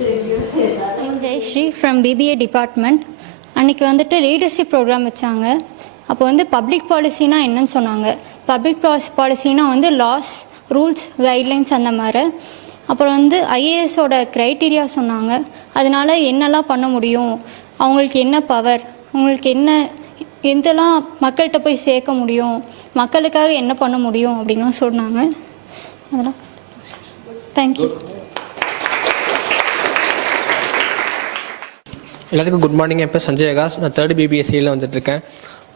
I'm Jayashree from BBA department. அன்றைக்கி வந்துட்டு leadership program வச்சாங்க. அப்போ வந்து பப்ளிக் பாலிசினா என்னன்னு சொன்னாங்க. பப்ளிக் பாலிசினா வந்து லாஸ், ரூல்ஸ், கைட்லைன்ஸ் அந்த மாதிரி. அப்புறம் வந்து ஐஏஎஸோட க்ரைட்டீரியா சொன்னாங்க. அதனால் என்னெல்லாம் பண்ண முடியும், அவங்களுக்கு என்ன பவர், அவங்களுக்கு என்ன எந்தெல்லாம் மக்கள்கிட்ட போய் சேர்க்க முடியும், மக்களுக்காக என்ன பண்ண முடியும் அப்படின்லாம் சொன்னாங்க. அதெல்லாம் தேங்க்யூ. எல்லாத்துக்கும் குட் மார்னிங். என் பேர் சஞ்சய் ஆகாஷ். நான் 3rd BBSCயில் வந்துட்டுருக்கேன்.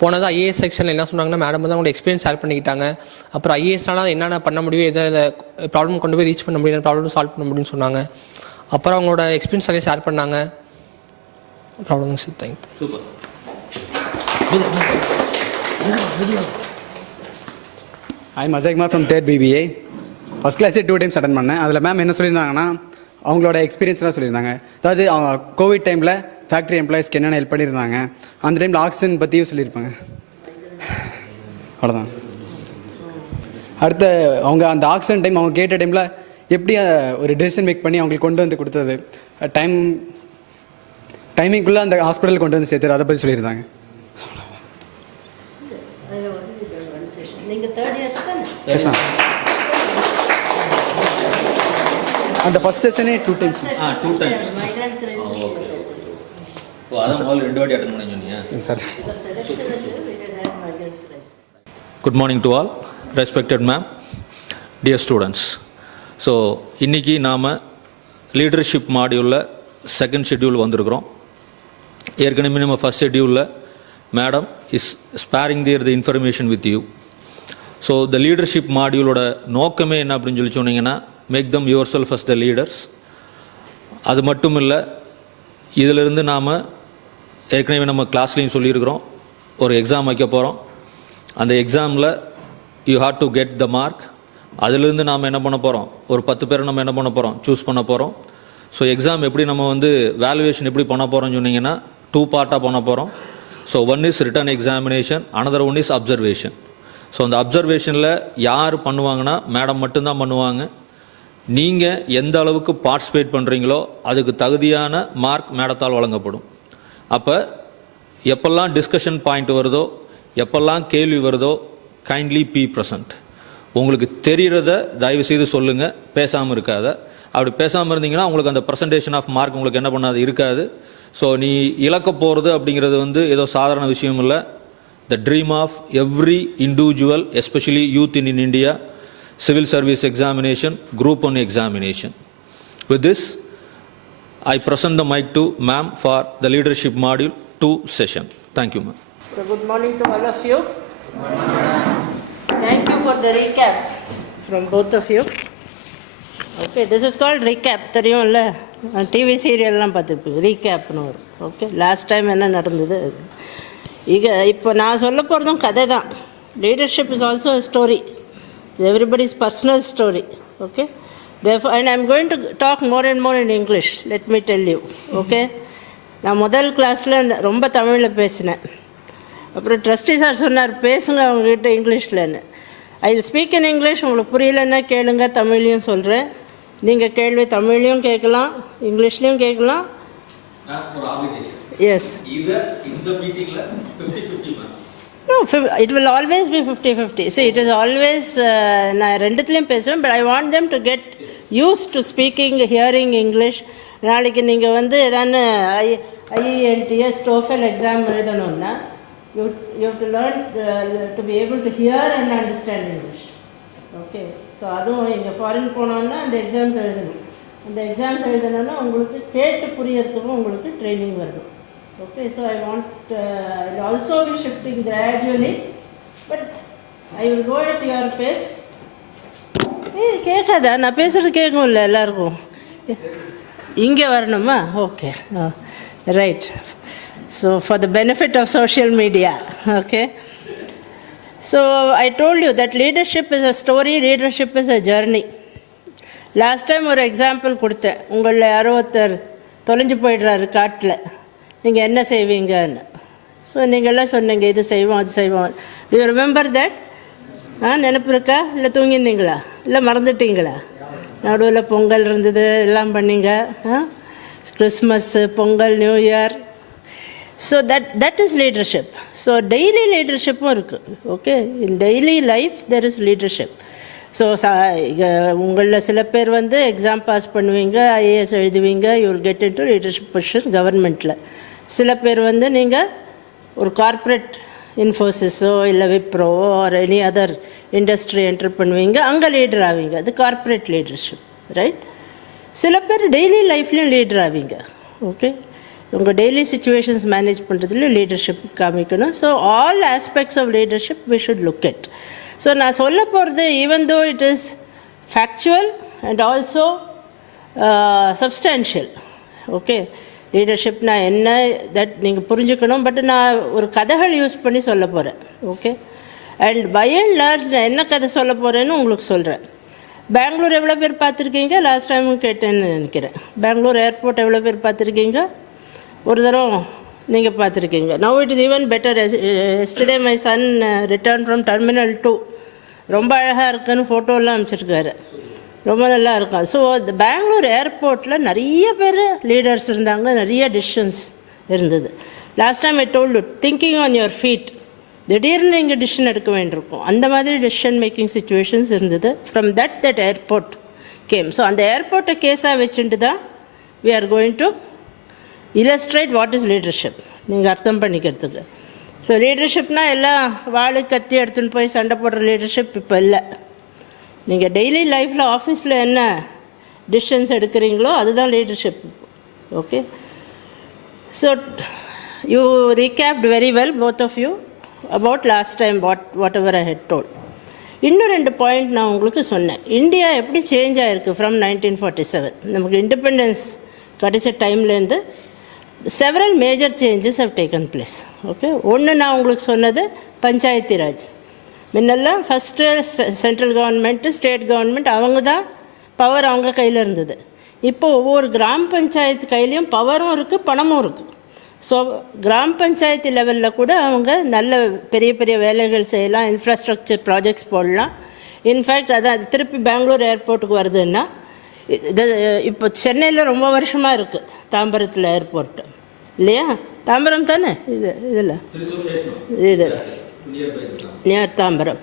போனது ஐஏஎஸ் செக்ஷனில் என்ன சொன்னாங்கன்னா, மேடம் வந்து அவங்களோட எக்ஸ்பீரியன்ஸ் ஷேர் பண்ணிக்கிட்டாங்க. அப்புறம் ஐஏஎஸ்னால் என்னென்ன பண்ண முடியும், எதை ப்ராப்ளம் கொண்டு போய் ரீச் பண்ண முடியும், ப்ராப்ளம் சால்வ் பண்ண முடியும்னு சொன்னாங்க. அப்புறம் அவங்களோட எக்ஸ்பீரியன்ஸ் நிறைய ஷேர் பண்ணாங்க. Problem sir. Thank you. Super. I'm Ajay Kumar from 3rd BBA. First கிளாஸே 2 டைம்ஸ் அட்டன் பண்ணேன். அதில் மேம் என்ன சொல்லியிருந்தாங்கன்னா, அவங்களோட எக்ஸ்பீரியன்ஸ்லாம் சொல்லியிருந்தாங்க. அதாவது கோவிட் டைமில் ஃபேக்ட்ரி எம்ப்ளாயிஸ்க்கு என்னென்ன ஹெல்ப் பண்ணியிருந்தாங்க, அந்த டைமில் ஆக்சிஜன் பற்றியும் சொல்லியிருப்பாங்க. அவ்வளோதான். அடுத்த அவங்க அந்த ஆக்சிஜன் டைம் அவங்க கேட்ட டைமில் எப்படி ஒரு டெசிஷன் மேக் பண்ணி அவங்களுக்கு கொண்டு வந்து கொடுத்தது, டைமிங்குள்ளே அந்த ஹாஸ்பிட்டல் கொண்டு வந்து சேர்த்துரு, அதை பற்றி சொல்லியிருந்தாங்க. Yes ma'am. அந்த ஃபர்ஸ்ட் செஷனே 2 டைம்ஸ். 2 டைம்ஸ். ஓ அதான் முதல்ல 2 வாட்டி அட்டெண்ட் பண்ணீங்க sir. Good morning to all respected ma'am, dear students. So இன்றைக்கி நாம் லீடர்ஷிப் மாடியூலில் 2nd ஷெட்யூல் வந்திருக்கிறோம். ஏற்கனவே நம்ம ஃபஸ்ட் ஷெட்யூலில் madam is sharing the information with you. So the leadership மாடியூலோட நோக்கமே என்ன அப்படின்னு சொல்லி சொன்னீங்கன்னா, make them yourself as the leaders. அது மட்டும் இல்லை, இதிலிருந்து நாம் ஏற்கனவே நம்ம கிளாஸ்லேயும் சொல்லியிருக்கிறோம், ஒரு எக்ஸாம் வைக்க போகிறோம். அந்த எக்ஸாமில் you have to get the mark. அதிலிருந்து நாம் என்ன பண்ண போகிறோம், ஒரு 10 பேரை நம்ம என்ன பண்ண போகிறோம், சூஸ் பண்ண போகிறோம். ஸோ எக்ஸாம் எப்படி நம்ம வந்து வேல்யூவேஷன் எப்படி பண்ண போகிறோம்னு சொன்னீங்கன்னா, 2 பார்ட்டாக பண்ண போகிறோம். So 1 is written examination, another 1 is observation. So அந்த அப்சர்வேஷனில் யார் பண்ணுவாங்கன்னா, மேடம் மட்டும்தான் பண்ணுவாங்க. நீங்கள் எந்த அளவுக்கு பார்ட்டிசிபேட் பண்ணுறீங்களோ அதுக்கு தகுதியான மார்க் மேடத்தால் வழங்கப்படும். அப்போ எப்பெல்லாம் டிஸ்கஷன் பாயிண்ட் வருதோ, எப்பெல்லாம் கேள்வி வருதோ, கைண்ட்லி பி ப்ரெசன்ட். உங்களுக்கு தெரிகிறத தயவுசெய்து சொல்லுங்கள், பேசாமல் இருக்காத. அப்படி பேசாமல் இருந்தீங்கன்னா உங்களுக்கு அந்த ப்ரெசன்டேஷன் ஆஃப் மார்க் உங்களுக்கு என்ன பண்ணாது, இருக்காது. ஸோ நீ இழக்க போகிறது அப்படிங்கிறது வந்து ஏதோ சாதாரண விஷயம் இல்லை. The dream of every individual, especially youth in India, civil service examination, group 1 examination. With this, I present the mic to ma'am for the leadership module 2 session. Thank you, ma'am. So good morning to all of you. Thank you for the recap from both of you. Okay, this is called recap. தெரியும்ல, TV சீரியல்லாம் பார்த்துருப்பீங்க, ரீகேப்னு வரும். Okay, last time என்ன நடந்தது. இப்போ நான் சொல்ல போகிறதும் கதை தான். Leadership is also a story. Everybody's personal story. Okay, therefore, and I'm going to talk more and more in English, let me tell you. Okay, நான் முதல் கிளாஸில் ரொம்ப தமிழில் பேசினேன். அப்புறம் ட்ரஸ்டி சார் சொன்னார், பேசுங்க அவங்ககிட்ட இங்கிலீஷ்லன்னு. I will speak in English. உங்களுக்கு புரியலன்னா கேளுங்க, தமிழ்லையும் சொல்கிறேன். நீங்கள் கேள்வி தமிழ்லையும் கேட்கலாம், இங்கிலீஷ்லேயும் கேட்கலாம். S. No, it will always be 50-50. See, it is always, நான் ரெண்டுத்துலேயும் பேசுவேன். But I want them to get used to speaking, hearing English. நாளைக்கு நீங்கள் வந்து எதான IELTS, TOEFL எக்ஸாம் எழுதணும்னா you have to learn to be able to hear and understand English. Okay, so அதுவும் இங்கே foreign போனோன்னா அந்த எக்ஸாம்ஸ் எழுதணும். அந்த எக்ஸாம்ஸ் எழுதணுன்னா உங்களுக்கு கேட்டு புரியறதுக்கும் உங்களுக்கு ட்ரைனிங் வரணும். Okay, so I want, I'll also be shifting gradually, but I will go at your pace. கேட்காதா, நான் பேசுகிறது கேட்கும்ல எல்லாருக்கும். இங்கே வரணுமா? Okay, right. So for the benefit of social media. Okay, so I told you that leadership is a story, leadership is a journey. Last time ஒரு example கொடுத்தேன். உங்களில் யாரோ ஒருத்தர் தொலைஞ்சு போயிடுறாரு காட்டில், நீங்கள் என்ன செய்வீங்கன்னு. ஸோ நீங்கள்லாம் சொன்னீங்க, இது செய்வோம் அது செய்வோம். To you remember that? நினப்பு இருக்கா? இல்லை தூங்கியிருந்தீங்களா? இல்லை மறந்துட்டீங்களா? நடுவில் பொங்கல் இருந்தது, எல்லாம் பண்ணீங்க. Christmas, Pongal, New Year. So that is leadership. So daily leadership இருக்கு. Okay, in daily life there is leadership. So உங்களில் சில பேர் வந்து எக்ஸாம் பாஸ் பண்ணுவீங்க, ஐஏஎஸ் எழுதுவீங்க, you will get in to leadership position கவர்மெண்ட்டில். சில பேர் வந்து நீங்கள் ஒரு கார்ப்பரேட் இன்ஃபோசிஸோ இல்லை விப்ரோவோ or any other industry enter பண்ணுவீங்க, அங்கே லீடர் ஆவீங்க. அது கார்ப்பரேட் லீடர்ஷிப், ரைட்? சில பேர் டெய்லி லைஃப்லேயும் லீடர் ஆவீங்க. ஓகே, உங்கள் டெய்லி சுச்சுவேஷன்ஸ் மேனேஜ் பண்ணுறதுலையும் லீடர்ஷிப் காமிக்கணும். So all aspects of leadership we should look at. So நான் சொல்ல போகிறது, even though it is factual and also substantial. Okay, லீடர்ஷிப்னா என்ன தட் நீங்கள் புரிஞ்சுக்கணும். பட் நான் ஒரு கதைகள் யூஸ் பண்ணி சொல்ல போகிறேன். Okay, and by and large நான் என்ன கதை சொல்ல போகிறேன்னு உங்களுக்கு சொல்கிறேன். பெங்களூர் எவ்வளோ பேர் பார்த்துருக்கீங்க? லாஸ்ட் டைமும் கேட்டேன்னு நினைக்கிறேன். பெங்களூர் ஏர்போர்ட் எவ்வளோ பேர் பார்த்துருக்கீங்க? ஒரு தடவை நீங்கள் பார்த்துருக்கீங்க. Now it is even better. Yesterday my son return from terminal 2. ரொம்ப அழகாக இருக்குன்னு ஃபோட்டோலாம் அனுப்பிச்சிருக்காரு. ரொம்ப நல்லா இருக்கும். ஸோ இந்த பெங்களூர் ஏர்போர்ட்டில் நிறைய பேர் லீடர்ஸ் இருந்தாங்க, நிறைய டிசிஷன்ஸ் இருந்தது. Last time I told thinking on your feet. திடீர்னு நீங்கள் டிசிஷன் எடுக்க வேண்டியிருக்கும். அந்த மாதிரி டிசிஷன் மேக்கிங் சுச்சுவேஷன்ஸ் இருந்தது. From that airport game. So அந்த ஏர்போர்ட்டை கேஸாக வச்சுட்டு தான் we are going to illustrate what is leadership நீங்கள் அர்த்தம் பண்ணிக்கிறதுக்கு. ஸோ லீடர்ஷிப்னால் எல்லாம் வாழை கத்தி எடுத்துன்னு போய் சண்டை போடுற லீடர்ஷிப் இப்போ இல்லை. நீங்கள் டெய்லி லைஃப்பில் ஆஃபீஸில் என்ன டிசிஷன்ஸ் எடுக்கிறீங்களோ அதுதான் leadership. Okay, so you recapped very well both of you about last time whatever I had told. இன்னும் 2 பாயிண்ட் நான் உங்களுக்கு சொன்னேன். இந்தியா எப்படி சேஞ்ச் ஆகிருக்கு ஃப்ரம் 1947. நமக்கு இண்டிபெண்டன்ஸ் கிடைச்ச டைம்லேருந்து several major changes have taken place. Okay, ஒன்று நான் உங்களுக்கு சொன்னது பஞ்சாயத்து ராஜ். முன்னெல்லாம் first central government, state government அவங்க தான் பவர் அவங்க கையில் இருந்தது. இப்போ ஒவ்வொரு கிராம பஞ்சாயத்து கையிலையும் பவரும் இருக்குது, பணமும் இருக்குது. ஸோ கிராம பஞ்சாயத்து லெவலில் கூட அவங்க நல்ல பெரிய பெரிய வேலைகள் செய்யலாம், இன்ஃப்ராஸ்ட்ரக்சர் ப்ராஜெக்ட்ஸ் போடலாம். இன்ஃபேக்ட் அதான் திருப்பி பெங்களூர் ஏர்போர்ட்டுக்கு வருதுன்னா, இது இப்போ சென்னையில் ரொம்ப வருஷமாக இருக்குது தாம்பரத்தில் ஏர்போர்ட்டு, இல்லையா? தாம்பரம் தானே இது, இதில் இது நியர் தாம்பரம்.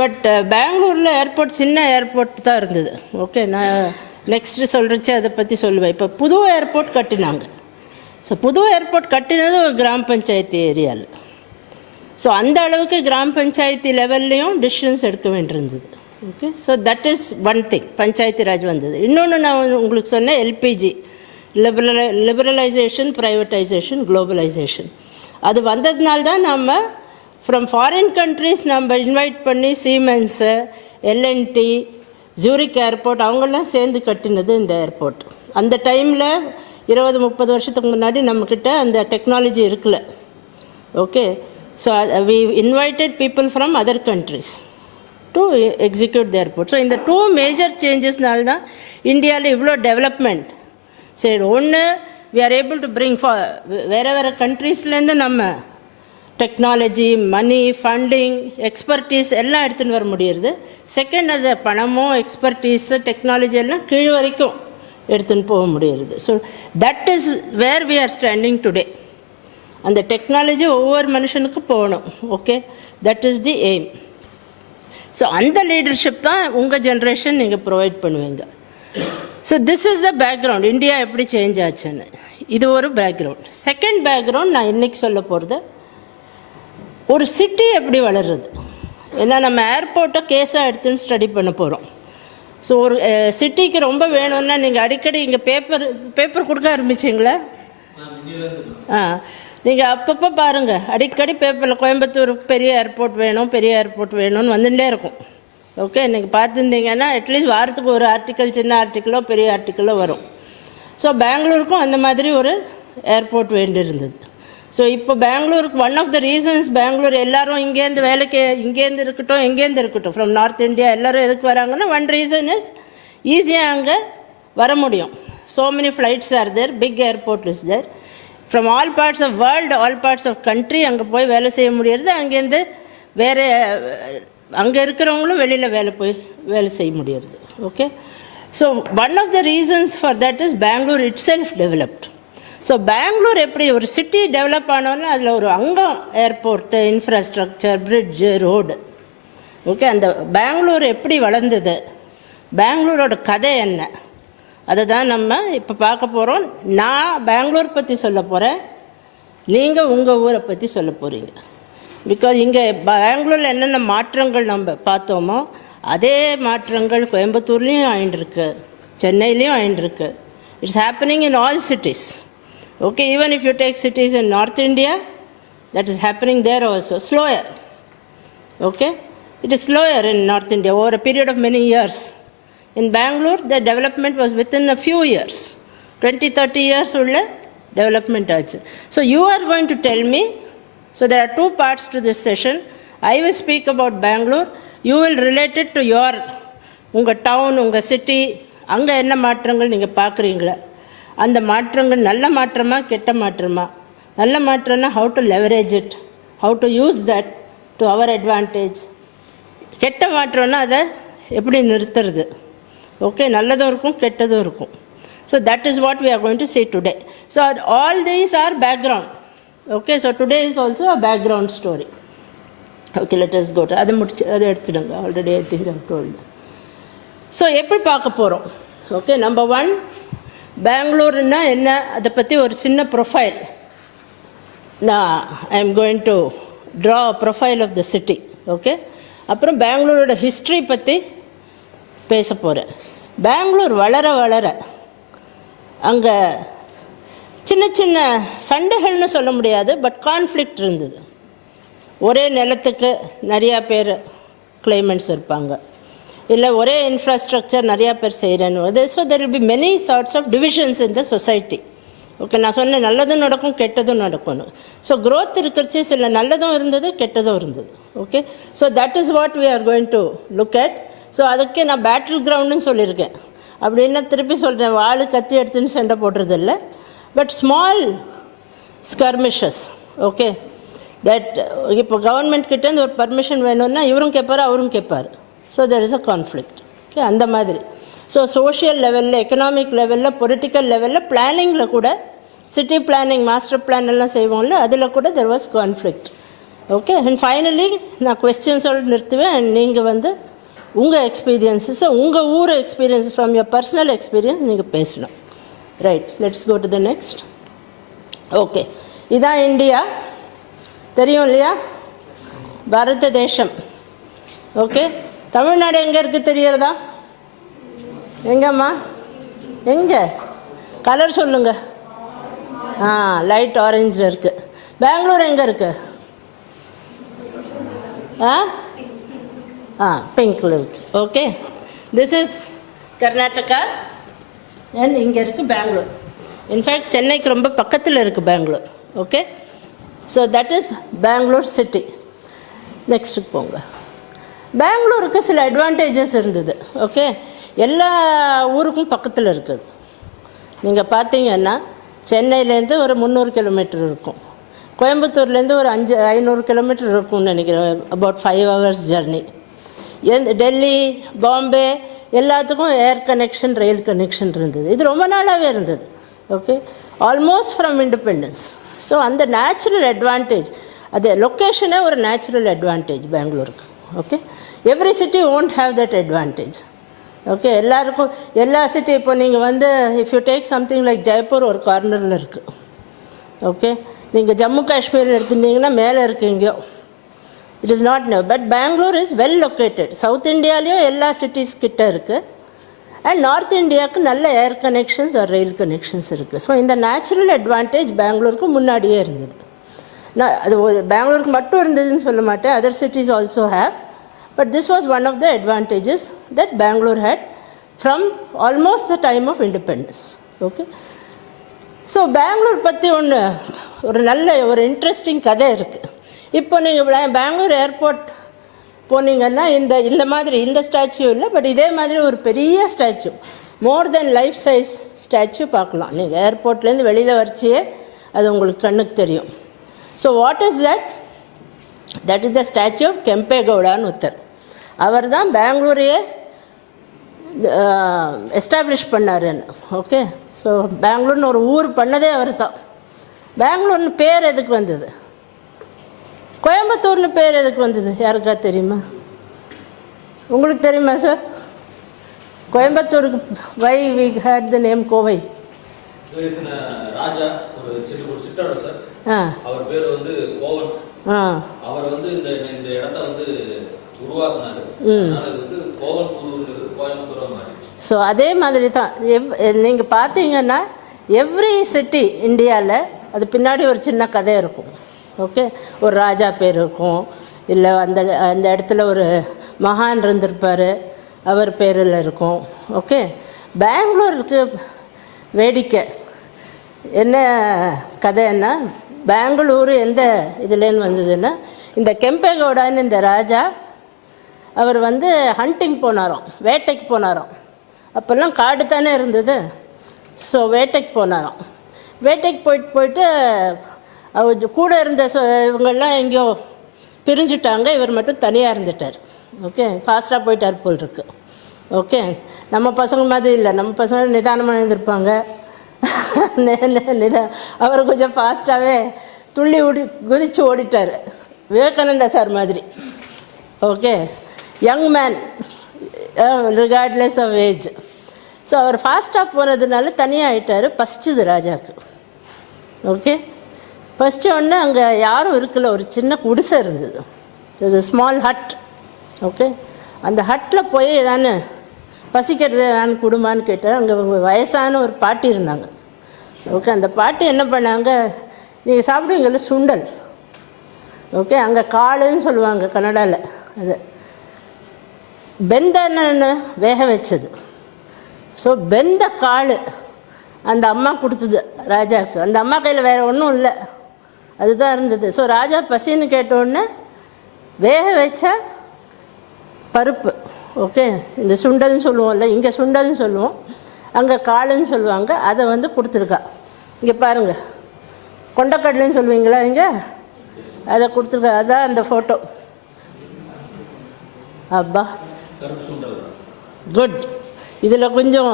பட் பெங்களூரில் ஏர்போர்ட் சின்ன ஏர்போர்ட் தான் இருந்தது. ஓகே, நான் நெக்ஸ்ட்டு சொல்கிறச்சு அதை பற்றி சொல்லுவேன். இப்போ புது ஏர்போர்ட் கட்டினாங்க. ஸோ புது ஏர்போர்ட் கட்டினது ஒரு கிராம பஞ்சாயத்து ஏரியாவில். ஸோ அந்த அளவுக்கு கிராம பஞ்சாயத்து லெவல்லையும் டிசிஷன்ஸ் எடுக்க வேண்டியிருந்தது. Okay, so that is one thing. Panchayat Raj வந்தது. இன்னொன்று நான் உங்களுக்கு சொன்னேன், எல்பிஜி, லிபரலைசேஷன், ப்ரைவேட்டைசேஷன், குளோபலைசேஷன். அது வந்ததுனால தான் நம்ம ஃப்ரம் ஃபாரின் கண்ட்ரீஸ் நம்ம இன்வைட் பண்ணி சீமென்ஸு, எல்என்டி, ஜூரிக் ஏர்போர்ட் அவங்கெல்லாம் சேர்ந்து கட்டினது இந்த ஏர்போர்ட். அந்த டைமில் 20-30 வருஷத்துக்கு முன்னாடி நம்மக்கிட்ட அந்த டெக்னாலஜி இருக்குல்ல. Okay, so we invited people from other countries to execute the airport. So இந்த 2 மேஜர் சேஞ்சஸ்னால தான் இந்தியாவில் இவ்வளோ டெவலப்மெண்ட். சரி, ஒன்று we are able to bring வேறு வேறு கண்ட்ரீஸ்லேருந்து நம்ம டெக்னாலஜி, மணி, ஃபண்டிங், எக்ஸ்பர்டீஸ் எல்லாம் எடுத்துகிட்டு வர முடியுது. செகண்ட், அது பணமோ எக்ஸ்பர்டீஸு டெக்னாலஜி எல்லாம் கீழ் வரைக்கும் எடுத்துன்னு போக முடியுது. So that is where we are standing today. அந்த டெக்னாலஜி ஒவ்வொரு மனுஷனுக்கும் போகணும். Okay, that is the aim. So அந்த லீடர்ஷிப் தான் உங்கள் ஜென்ரேஷன் நீங்கள் ப்ரொவைட் பண்ணுவீங்க. So this is the background. India எப்படி சேஞ்ச் ஆச்சுன்னு இது ஒரு பேக்ரவுண்ட். செகண்ட் பேக்ரவுண்ட் நான் இன்றைக்கி சொல்ல போகிறது, ஒரு சிட்டி எப்படி வளருது. ஏன்னா நம்ம ஏர்போர்ட்டை கேஸாக எடுத்துன்னு ஸ்டடி பண்ண போகிறோம். ஸோ ஒரு சிட்டிக்கு ரொம்ப வேணும்னா நீங்கள் அடிக்கடி இங்கே பேப்பர் கொடுக்க ஆரம்பிச்சிங்களா? நீங்கள் அப்பப்போ பாருங்கள், அடிக்கடி பேப்பரில் கோயம்புத்தூர் பெரிய ஏர்போர்ட் வேணும், பெரிய ஏர்போர்ட் வேணும்னு வந்துட்டே இருக்கும். ஓகே, நீங்கள் பார்த்துருந்தீங்கன்னா அட்லீஸ்ட் வாரத்துக்கு ஒரு ஆர்டிக்கல், சின்ன ஆர்டிக்கலோ பெரிய ஆர்டிக்கலோ வரும். ஸோ பெங்களூருக்கும் அந்த மாதிரி ஒரு ஏர்போர்ட் வேண்டியிருந்தது. ஸோ இப்போ பெங்களூருக்கு one of the reasons, Bangalore எல்லோரும் இங்கேருந்து வேலைக்கு இங்கேருந்து இருக்கட்டும் ஃப்ரம் நார்த் இந்தியா எல்லோரும் எதுக்கு வராங்கன்னா, ஒன் ரீசன் இஸ் ஈஸியாக அங்கே வர முடியும். So many flights are there, big airport is there. From all parts of world, all parts of country அங்கே போய் வேலை செய்ய முடியறது. அங்கேருந்து வேறு அங்கே இருக்கிறவங்களும் வெளியில் வேலை செய்ய முடியறது. Okay, So one of the reasons for that is Bangalore itself developed. So Bangalore எப்படி ஒரு சிட்டி டெவலப் ஆனோன்னா அதில் ஒரு அங்கம் airport, infrastructure, bridge, road. Okay, அந்த பெங்களூர் எப்படி வளர்ந்தது, பெங்களூரோட கதை என்ன, அதை தான் நம்ம இப்போ பார்க்க போகிறோம். நான் பெங்களூர் பற்றி சொல்ல போகிறேன், நீங்கள் உங்கள் ஊரை பற்றி சொல்ல போகிறீங்க. பிகாஸ் இங்கே பெங்களூரில் என்னென்ன மாற்றங்கள் நம்ம பார்த்தோமோ அதே மாற்றங்கள் கோயம்புத்தூர்லேயும் ஆயின்ட்டுருக்கு, சென்னையிலையும் ஆயின்ட்டுருக்கு. It's happening in all cities. Okay, even if you take cities in North India, that is happening there also, slower. Okay, it is slower in North India over a period of many years. In Bangalore, the development was within a few years, 20-30 years ulla development aachu. So you are going to tell me, so there are two parts to this session. I will speak about Bangalore, you will relate it to your unga town, unga city, anga enna maatrangal neenga paakreenga. அந்த மாற்றங்கள் நல்ல மாற்றமா கெட்ட மாற்றமா? நல்ல மாற்றம்னா how to leverage it, how to use that to our advantage. கெட்ட மாற்றம்னா அதை எப்படி நிறுத்துறது? ஓகே, நல்லதும் இருக்கும் கெட்டதும் இருக்கும். So that is what we are going to see today. So all these are background. Okay, so today is also a background story. Okay, let us go to அதை எடுத்துடுங்க. Already I think I have told. So எப்படி பார்க்க போகிறோம்? Okay, number 1, பெங்களூர்னா என்ன, அதை பற்றி ஒரு சின்ன ப்ரொஃபைல். நான் I am going to draw a profile of the city. Okay, அப்புறம் பெங்களூரோட ஹிஸ்ட்ரி பற்றி பேச போகிறேன். பெங்களூர் வளர வளர அங்கே சின்ன சின்ன சண்டைகள்னு சொல்ல முடியாது, பட் கான்ஃப்ளிக்ட் இருந்தது. ஒரே நிலத்துக்கு நிறையா பேர் கிளைமேட்ஸ் இருப்பாங்க, இல்லை ஒரே இன்ஃப்ராஸ்ட்ரக்சர் நிறையா பேர் செய்கிறேன்னு. So there will be many sorts of divisions in the society. Okay, நான் சொன்னேன் நல்லதும் நடக்கும் கெட்டதும் நடக்கணும். ஸோ க்ரோத் இருக்கிறச்சு சில நல்லதும் இருந்தது கெட்டதும் இருந்தது. Okay, so that is what we are going to look at. So அதுக்கு நான் பேட்டில் கிரவுண்டுன்னு சொல்லியிருக்கேன். அப்படின்னா திருப்பி சொல்கிறேன், வாள் கத்தி எடுத்துன்னு சண்டை போடுறதில்ல, பட் ஸ்மால் ஸ்கர்மிஷஸ். ஓகே, தட் இப்போ கவர்மெண்ட் கிட்டேருந்து ஒரு பர்மிஷன் வேணும்னா இவரும் கேட்பார் அவரும் கேட்பார். So there is a conflict. Okay, அந்த மாதிரி. ஸோ சோஷியல் லெவலில், எக்கனாமிக் லெவலில், பொலிட்டிக்கல் லெவலில், பிளானிங்கில் கூட, சிட்டி பிளானிங், மாஸ்டர் பிளான் எல்லாம் செய்வோம்ல, அதில் கூட there was conflict. Okay, and finally நான் கொஸ்டின்ஸோடு நிறுத்துவேன். அண்ட் நீங்கள் வந்து உங்கள் எக்ஸ்பீரியன்ஸஸை, உங்கள் ஊர் experiences from your personal experience நீங்கள் பேசணும். Right, let's go to the next. Okay, இதான் இந்தியா, தெரியும் இல்லையா? பாரத தேசம். ஓகே, தமிழ்நாடு எங்கே இருக்குது தெரிகிறதா? எங்கம்மா? எங்கே? கலர் சொல்லுங்கள். லைட் ஆரஞ்சில் இருக்குது. பெங்களூர் எங்கே இருக்குது? பிங்க்கில் இருக்குது. Okay, this is Karnataka and இங்கே இருக்குது பெங்களூர். இன்ஃபேக்ட் சென்னைக்கு ரொம்ப பக்கத்தில் இருக்குது Bangalore. Okay, so that is Bangalore city. நெக்ஸ்ட்டுக்கு போங்க. பெங்களூருக்கு சில அட்வான்டேஜஸ் இருந்தது. ஓகே, எல்லா ஊருக்கும் பக்கத்தில் இருக்குது. நீங்கள் பார்த்தீங்கன்னா சென்னையிலேருந்து ஒரு 300 கிலோமீட்டர் இருக்கும், கோயம்புத்தூர்லேருந்து ஒரு 500 கிலோமீட்டர் இருக்கும்னு நினைக்கிறேன், about 5 hours journey. Delhi, Bombay எல்லாத்துக்கும் ஏர் கனெக்ஷன், ரயில் கனெக்ஷன் இருந்தது. இது ரொம்ப நாளாகவே இருந்தது. Okay, almost from independence. So அந்த நேச்சுரல் அட்வான்டேஜ், அது லொக்கேஷனே ஒரு நேச்சுரல் அட்வான்டேஜ் பெங்களூருக்கு. Okay, every city won't have that advantage. Okay, எல்லாருக்கும் எல்லா சிட்டி, இப்போ நீங்கள் வந்து if you take something like Jaipur ஒரு கார்னரில் இருக்குது. ஓகே, நீங்கள் ஜம்மு காஷ்மீர் எடுத்துட்டிங்கன்னா மேலே இருக்குங்கயோ, it is not no. But Bangalore is well located. South இந்தியாலேயும் எல்லா சிட்டிஸ் கிட்ட இருக்குது, அண்ட் நார்த் இந்தியாவுக்கு நல்ல ஏர் கனெக்ஷன்ஸ் ஆர் ரயில் கனெக்ஷன்ஸ் இருக்குது. ஸோ இந்த நேச்சுரல் அட்வான்டேஜ் பெங்களூருக்கு முன்னாடியே இருந்தது. நான் அது பெங்களூருக்கு மட்டும் இருந்ததுன்னு சொல்ல மாட்டேன், other cities also have. But this was one of the advantages that Bangalore had from almost the time of independence. Okay, so Bangalore பற்றி ஒரு நல்ல ஒரு இன்ட்ரெஸ்டிங் கதை இருக்குது. இப்போ நீங்கள் பெங்களூர் ஏர்போர்ட் போனீங்கன்னா இந்த மாதிரி இந்த ஸ்டாச்சு இல்லை, பட் இதே மாதிரி ஒரு பெரிய statue, more than life size statue பார்க்கலாம். நீங்கள் ஏர்போர்ட்லேருந்து வெளியில் வரைச்சியே அது உங்களுக்கு கண்ணுக்கு தெரியும். So what is that? That is the statue of கெம்பேகவுடான்னு ஒருத்தர். அவர் தான் பெங்களூரையே எஸ்டாப்ளிஷ் பண்ணாருன்னு. ஓகே, ஸோ பெங்களூர்னு ஒரு ஊர் பண்ணதே அவர் தான். பெங்களூர்னு பேர் எதுக்கு வந்தது? கோயம்புத்தூர்னு பேர் எதுக்கு வந்தது? யாருக்கா தெரியுமா? உங்களுக்கு தெரியுமா சார்? கோயம்புத்தூருக்கு why we had the name Kovai? ராஜா ஒரு சிற்றரசர் சார், அவர் பேர் வந்து கோவன். அவர் வந்து இந்த இடத்த வந்து உருவாக்குனாரு. அது வந்து கோவன் புதூர்ங்கிறது கோயம்புத்தூரா மாறிடுச்சு. ஸோ அதே மாதிரி தான் நீங்கள் பார்த்தீங்கன்னா எவ்ரி சிட்டி இந்தியாவில் அது பின்னாடி ஒரு சின்ன கதை இருக்கும். ஓகே, ஒரு ராஜா பேர் இருக்கும், இல்லை அந்த அந்த இடத்துல ஒரு மகான் இருந்திருப்பார், அவர் பேரில் இருக்கும். ஓகே, பெங்களூருக்கு வேடிக்கை என்ன கதைன்னா, பெங்களூரு எந்த இதுலேருந்து வந்ததுன்னா, இந்த கெம்பேகவுடான்னு இந்த ராஜா அவர் வந்து ஹண்டிங் போனாராம், வேட்டைக்கு போனாராம். அப்போல்லாம் காடு தானே இருந்தது. ஸோ வேட்டைக்கு போனாராம். வேட்டைக்கு போயிட்டு அவர் கூட இருந்த இவங்கெல்லாம் எங்கேயோ பிரிஞ்சுட்டாங்க, இவர் மட்டும் தனியாக இருந்துட்டார். ஓகே, ஃபாஸ்ட்டாக போயிட்டார் போல் இருக்கு. ஓகே, நம்ம பசங்க மாதிரி இல்லை, நம்ம பசங்க நிதானமாக எழுந்திருப்பாங்க. அவர் கொஞ்சம் ஃபாஸ்ட்டாகவே துள்ளி குதித்து ஓடிட்டார், விவேகானந்தா சார் மாதிரி. Okay, young man regardless of age. So அவர் ஃபாஸ்ட்டாக போனதுனால தனியாக ஆகிட்டார். பசிச்சுது ராஜாவுக்கு. ஓகே, ஃபஸ்ட்டு ஒன்று அங்கே யாரும் இருக்கல, ஒரு சின்ன குடிசை இருந்தது, ஒரு ஸ்மால் ஹட். ஓகே, அந்த ஹட்டில் போய் ஏதானு பசிக்கிறது ஏதானு குடும்பமானு கேட்டார். அங்கே வயசான ஒரு பாட்டி இருந்தாங்க. ஓகே, அந்த பாட்டி என்ன பண்ணாங்க, நீங்கள் சாப்பிடுவீங்கள்ல சுண்டல். ஓகே, அங்கே காளுன்னு சொல்லுவாங்க கன்னடாவில். அது பெந்தன்னு வேக வச்சது. ஸோ பெந்த காள் அந்த அம்மா கொடுத்தது ராஜாவுக்கு. அந்த அம்மா கையில் வேறு ஒன்றும் இல்லை, அதுதான் இருந்தது. ஸோ ராஜா பசின்னு கேட்டோடனே வேக வச்ச பருப்பு. ஓகே, இந்த சுண்டல்னு சொல்லுவோம்ல, இங்கே சுண்டல்னு சொல்லுவோம், அங்கே காளுன்னு சொல்லுவாங்க, அதை வந்து கொடுத்துருக்கா. இங்கே பாருங்கள், கொண்டக்கடலைன்னு சொல்லுவீங்களா இங்கே, அதை கொடுத்துருக்கா. அதான் அந்த ஃபோட்டோ. அப்பா குட். இதில் கொஞ்சம்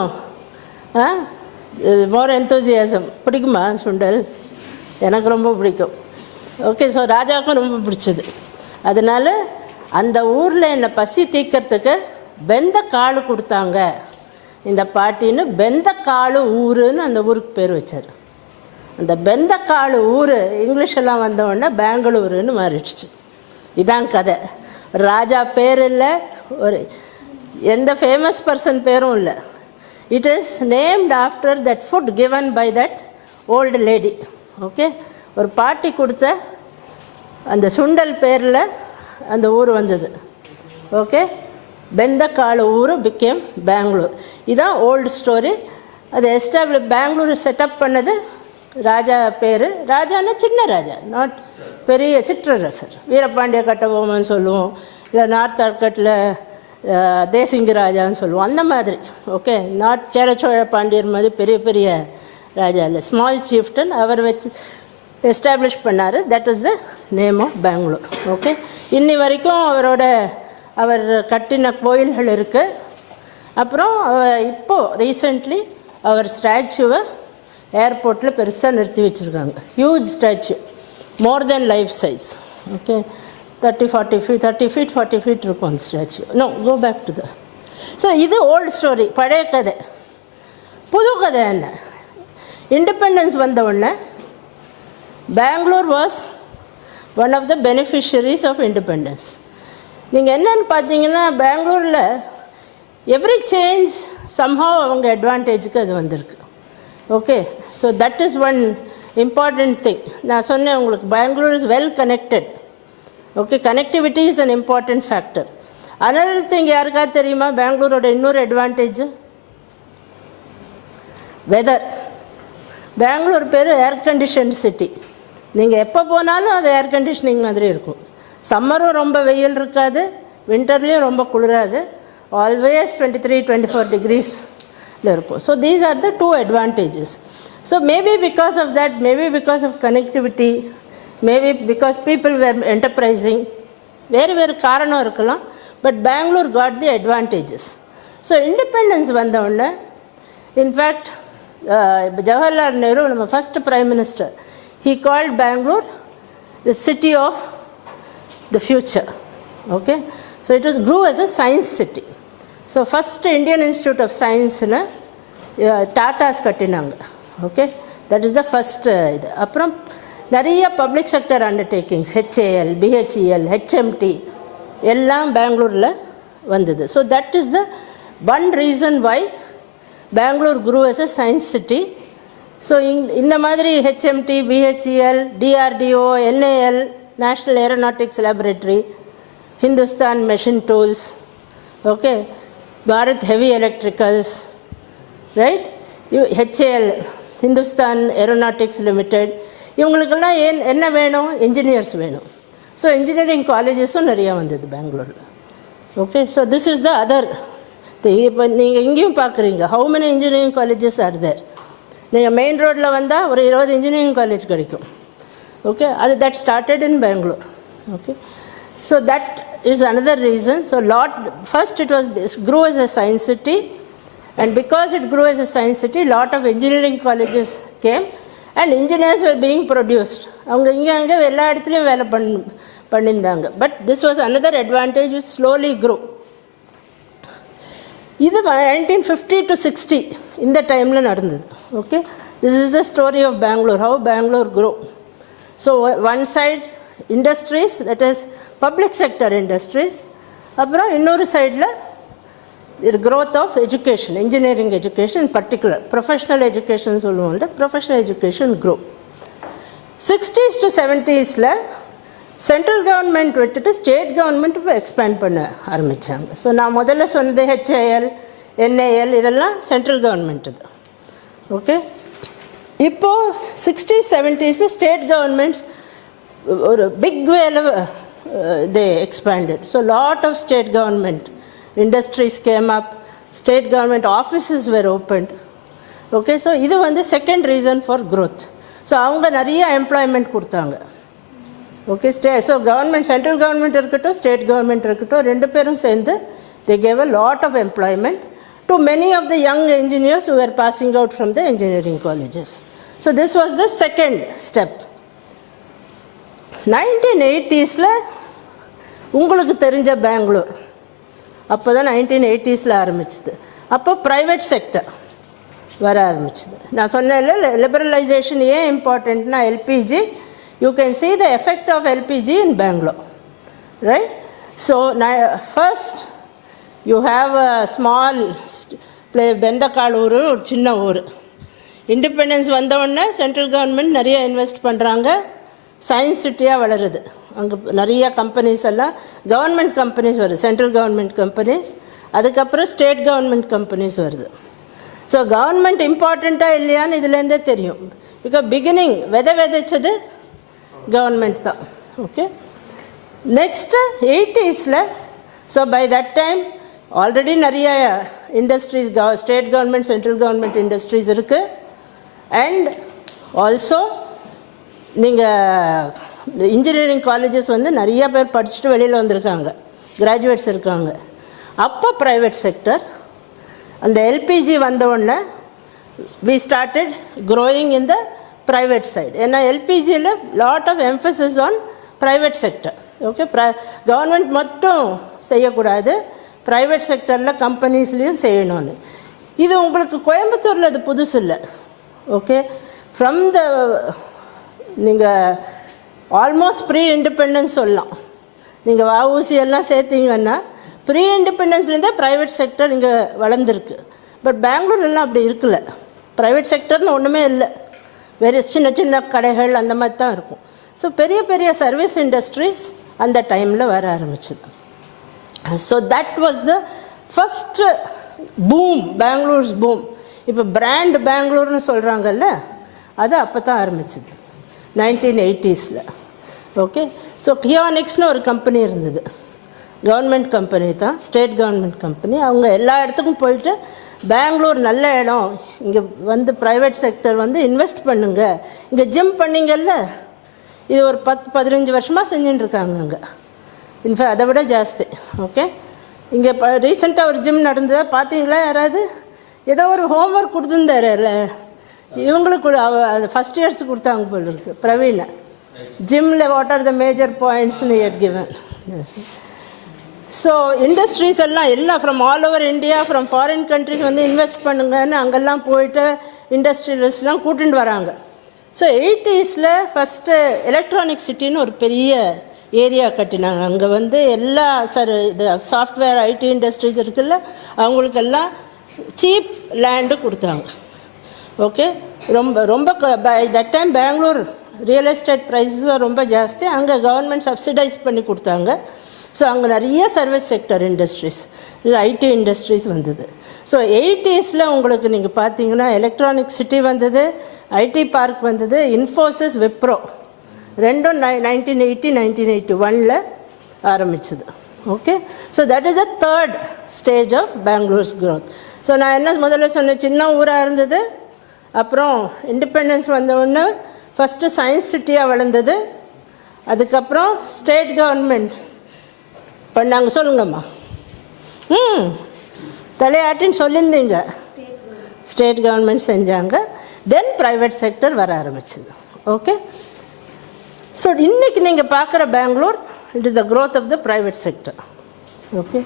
மோர் என்தூசியாசம். பிடிக்குமா சுண்டல்? எனக்கு ரொம்ப பிடிக்கும். ஓகே, ஸோ ராஜாவுக்கும் ரொம்ப பிடிச்சது. அதனால் அந்த ஊரில் என்னை பசி தீர்க்கறதுக்கு பெந்த காடு கொடுத்தாங்க இந்த பாட்டின்னு. பெந்த காடு ஊருன்னு அந்த ஊருக்கு பேர் வச்சார். அந்த பெந்த காடு ஊர் இங்கிலீஷெல்லாம் வந்தவுடனே பெங்களூருன்னு மாறிடுச்சு. இதான் கதை. ராஜா பேர் இல்லை, ஒரு எந்த ஃபேமஸ் பர்சன் பேரும் இல்லை. It is named after that food given by that old lady. Okay, ஒரு பாட்டி கொடுத்த அந்த சுண்டல் பேரில் அந்த ஊர் வந்தது. ஓகே, பெந்தக்காடு ஊர் பிகேம் பெங்களூர். இதுதான் ஓல்டு ஸ்டோரி. அது பெங்களூர் செட்டப் பண்ணது ராஜா பேர். ராஜான்னா சின்ன ராஜா, நாட் பெரிய சிற்றரசர். வீரபாண்டிய கட்டபொம்மன் சொல்லுவோம், இல்லை நார்த் ஆர்கட்டில் தேசிங்க ராஜான்னு சொல்லுவோம், அந்த மாதிரி. ஓகே, நாட் சேரச்சோழ பாண்டியர் மாதிரி பெரிய பெரிய ராஜா இல்லை, ஸ்மால் சீஃப்டன். அவர் வச்சு எஸ்டாப்ளிஷ் பண்ணார். That is the name of Bangalore. Okay, இன்னி வரைக்கும் அவர் கட்டின கோயில்கள் இருக்குது. அப்புறம் இப்போது ரீசெண்ட்லி அவர் ஸ்டாச்சுவை ஏர்போர்ட்டில் பெருசாக நிறுத்தி வச்சுருக்காங்க. Huge statue, more than life size. Okay, 30 feet 40 feet இருக்கும் அந்த statue. No, go back to the. So இது ஓல்டு ஸ்டோரி, பழைய கதை. புது கதை என்ன? இண்டிபெண்டன்ஸ் வந்த உடனே Bangalore was one of the beneficiaries of independence. நீங்கள் என்னன்னு பார்த்தீங்கன்னா, பெங்களூரில் எவ்ரி சேஞ்ச் சம்ஹவ் அவங்க அட்வான்டேஜுக்கு அது வந்திருக்கு. Okay, so that is one important thing. நான் சொன்னேன் உங்களுக்கு, Bangalore is well connected. Okay, connectivity is an important factor. Another thing யாருக்காவது தெரியுமா பெங்களூரோட இன்னொரு அட்வான்டேஜ்? வெதர். பெங்களூர் பேர் ஏர் கண்டிஷன் சிட்டி. நீங்கள் எப்போ போனாலும் அது ஏர் கண்டிஷனிங் மாதிரி இருக்கும். சம்மரும் ரொம்ப வெயில் இருக்காது, வின்டர்லேயும் ரொம்ப குளிராது. ஆல்வேஸ் 23-24 degrees இருக்கும். So these are the two advantages. So maybe because of that, maybe because of connectivity, maybe because people were enterprising, வேறு வேறு காரணம் இருக்கலாம். But Bangalore got the advantages. So independence வந்தவுடனே இன்ஃபேக்ட் ஜவஹர்லால் நேரு நம்ம first prime minister he called Bangalore the city of the future. Okay, so it was grew as a science city. So first Indian Institute of Science na Tatas kattinanga. Okay, that is the first இது. அப்புறம் நிறைய public sector undertakings HAL, BHEL, HMT எல்லாம் பெங்களூரில் வந்தது. So that is the one reason why Bangalore grew as a science city. So இந்த மாதிரி HMT, BHEL, DRDO, NAL, national aeronautics laboratory, Hindustan machine tools, okay, Bharat heavy electricals, right, HAL, Hindustan aeronautics limited, இவங்களுக்கெல்லாம் என்ன வேணும்? Engineers வேணும். So engineering காலேஜஸும் நிறையா வந்தது பெங்களூரில். Okay, so this is the other. இப்போ நீங்கள் இங்கேயும் பார்க்குறீங்க, how many engineering colleges are there? நீங்கள் மெயின் ரோட்டில் வந்தால் ஒரு 20 இன்ஜினியரிங் காலேஜ் கிடைக்கும். ஓகே, அது that started in Bangalore. Okay, so that is another reason. So first it was grew as a science city, and because it grew as a science city, lot of engineering colleges came and engineers were being produced. அவங்க இங்கே அங்கே எல்லா இடத்துலையும் வேலை பண்ணியிருந்தாங்க. But this was another advantage which slowly grew. இது 1950 to 60 இந்த டைமில் நடந்தது. Okay, this is the story of Bangalore, how Bangalore grow. So one side industries, that is public sector industries. அப்புறம் இன்னொரு சைடில் growth of education, engineering education in particular, professional education சொல்லுவோம்ல, professional education grow. 60s to 70sல central government விட்டுட்டு state government இப்போ expand பண்ண ஆரம்பித்தாங்க. So நான் முதல்ல சொன்னது HAL, NAL இதெல்லாம் சென்ட்ரல் கவர்மெண்ட் இது. ஓகே, இப்போது 60s 70sல ஸ்டேட் கவர்மெண்ட்ஸ் ஒரு big way they expanded. So lot of state government industries came up, state government offices were opened. Okay, so இது வந்து second reason for growth. So அவங்க நிறைய employment கொடுத்தாங்க. Okay, so government, central government இருக்கட்டும், state government இருக்கட்டும், ரெண்டு பேரும் சேர்ந்து they gave a lot of employment to many of the young engineers who were passing out from the engineering colleges. So this was the second step. 1980sல உங்களுக்கு தெரிஞ்ச பெங்களூர் அப்போ தான் 1980sல ஆரம்பிச்சுது. அப்போ ப்ரைவேட் செக்டர் வர ஆரம்பிச்சுது. நான் சொன்னேன்ல, லிபரலைசேஷன் ஏன் இம்பார்ட்டண்ட்னா LPG, you can see the effect of LPG in Bangalore, right? So first you have a small பெந்தக்காடு ஒரு சின்ன ஊர். இண்டிபெண்டன்ஸ் வந்தவுடனே சென்ட்ரல் கவர்மெண்ட் நிறைய இன்வெஸ்ட் பண்ணுறாங்க, சயின்ஸ் சிட்டியாக வளருது. அங்கே நிறைய கம்பெனிஸ் எல்லாம் கவர்மெண்ட் கம்பெனிஸ் வருது, சென்ட்ரல் கவர்மெண்ட் கம்பெனிஸ், அதுக்கப்புறம் ஸ்டேட் கவர்மெண்ட் கம்பெனிஸ் வருது. ஸோ கவர்மெண்ட் இம்பார்ட்டண்ட்டாக இல்லையான்னு இதுலேருந்தே தெரியும். பிகாஸ் பிகினிங் விதைச்சது கவர்மெண்ட் தான். ஓகே, நெக்ஸ்ட்டு 80sல, so by that time already நிறைய industries, state government, central government industries இருக்குது. அண்ட் ஆல்சோ நீங்கள் இன்ஜினியரிங் காலேஜஸ் வந்து நிறைய பேர் படிச்சுட்டு வெளியில் வந்திருக்காங்க, கிராஜுவேட்ஸ் இருக்காங்க. அப்போ ப்ரைவேட் செக்டர், அந்த LPG வந்தவுடனே we started growing in the private side. ஏன்னா LPGயில் lot of emphasis on private sector. Okay, government மட்டும் செய்யக்கூடாது, ப்ரைவேட் செக்டரில் கம்பெனிஸ்லேயும் செய்யணும்னு. இது உங்களுக்கு கோயம்புத்தூரில் அது புதுசு இல்லை. ஓகே, ஃப்ரம் த நீங்கள் ஆல்மோஸ்ட் ப்ரீ இண்டிபெண்டன்ஸ் சொல்லலாம். நீங்கள் வஉசி எல்லாம் சேர்த்திங்கன்னா ப்ரீ இண்டிபெண்டன்ஸ்லேருந்தே ப்ரைவேட் செக்டர் இங்கே வளர்ந்துருக்கு. பட் பெங்களூர்லாம் அப்படி இருக்குல்ல, ப்ரைவேட் செக்டர்னு ஒன்றுமே இல்லை, வேறு சின்ன சின்ன கடைகள் அந்த மாதிரி தான் இருக்கும். ஸோ பெரிய பெரிய சர்வீஸ் இண்டஸ்ட்ரீஸ் அந்த டைமில் வர ஆரம்பிச்சுது. So that was the first boom, Bangalore's boom. இப்போ பிராண்ட் பெங்களூர்னு சொல்கிறாங்கல்ல, அது அப்போ தான் ஆரம்பிச்சுது 1980sல. ஓகே, ஸோ கியானிக்ஸ்னு ஒரு கம்பெனி இருந்தது, கவர்மெண்ட் கம்பெனி தான், ஸ்டேட் கவர்மெண்ட் கம்பெனி. அவங்க எல்லா இடத்துக்கும் போயிட்டு பெங்களூர் நல்ல இடம், இங்கே வந்து ப்ரைவேட் செக்டர் வந்து இன்வெஸ்ட் பண்ணுங்க, இங்கே ஜிம் பண்ணிங்கல்ல, இது ஒரு 10-15 வருஷமாக செஞ்சுட்டுருக்காங்க அங்கே. இன்ஃபேக்ட் அதை விட ஜாஸ்தி. ஓகே, இங்கே இப்போ ரீசெண்டாக ஒரு ஜிம் நடந்ததா பார்த்தீங்களா யாராவது? ஏதோ ஒரு ஹோம்ஒர்க் கொடுத்துருந்தாரு இவங்களுக்கு அது ஃபஸ்ட் இயர்ஸ் கொடுத்தாங்க போல இருக்கு பிரவீன். ஜிம்மில் வாட் ஆர் த மேஜர் பாயிண்ட்ஸ்னு எட் கிவன். ஸோ இண்டஸ்ட்ரீஸ் எல்லாம் from all over India, from foreign countries வந்து இன்வெஸ்ட் பண்ணுங்கன்னு அங்கெல்லாம் போயிட்டு இண்டஸ்ட்ரியலிஸ்ட்லாம் கூட்டிகிட்டு வராங்க. ஸோ 80s ஃபஸ்ட்டு எலக்ட்ரானிக் சிட்டின்னு ஒரு பெரிய ஏரியா கட்டினாங்க. அங்கே வந்து எல்லா இது சாஃப்ட்வேர் ஐடி இண்டஸ்ட்ரீஸ் இருக்குல்ல, அவங்களுக்கெல்லாம் சீப் லேண்டு கொடுத்தாங்க. ஓகே, ரொம்ப by that time Bangalore real estate ப்ரைஸஸும் ரொம்ப ஜாஸ்தி. அங்கே கவர்மெண்ட் சப்சிடைஸ் பண்ணி கொடுத்தாங்க. ஸோ அங்கே நிறைய service sector industries, IT industries வந்தது. ஸோ 80s உங்களுக்கு நீங்கள் பார்த்தீங்கன்னா எலக்ட்ரானிக் சிட்டி வந்தது, ஐடி பார்க் வந்தது, இன்ஃபோசிஸ், விப்ரோ ரெண்டும் 1981 ஆரம்பிச்சது. Okay, so that is the third stage of Bangalore's growth. So நான் என்ன முதல்ல சொன்னேன், சின்ன ஊராக இருந்தது, அப்புறம் இண்டிபெண்டன்ஸ் வந்தவுடனே ஃபஸ்ட்டு சயின்ஸ் சிட்டியாக வளர்ந்தது, அதுக்கப்புறம் ஸ்டேட் கவர்மெண்ட் பண்ணாங்க. சொல்லுங்கம்மா. தலையாட்டின்னு சொல்லியிருந்தீங்க. ஸ்டேட் கவர்மெண்ட் செஞ்சாங்க, தென் ப்ரைவேட் செக்டர் வர ஆரம்பிச்சது. ஓகே, ஸோ இன்றைக்கி நீங்கள் பார்க்குற Bangalore it is the growth of the private sector. Okay,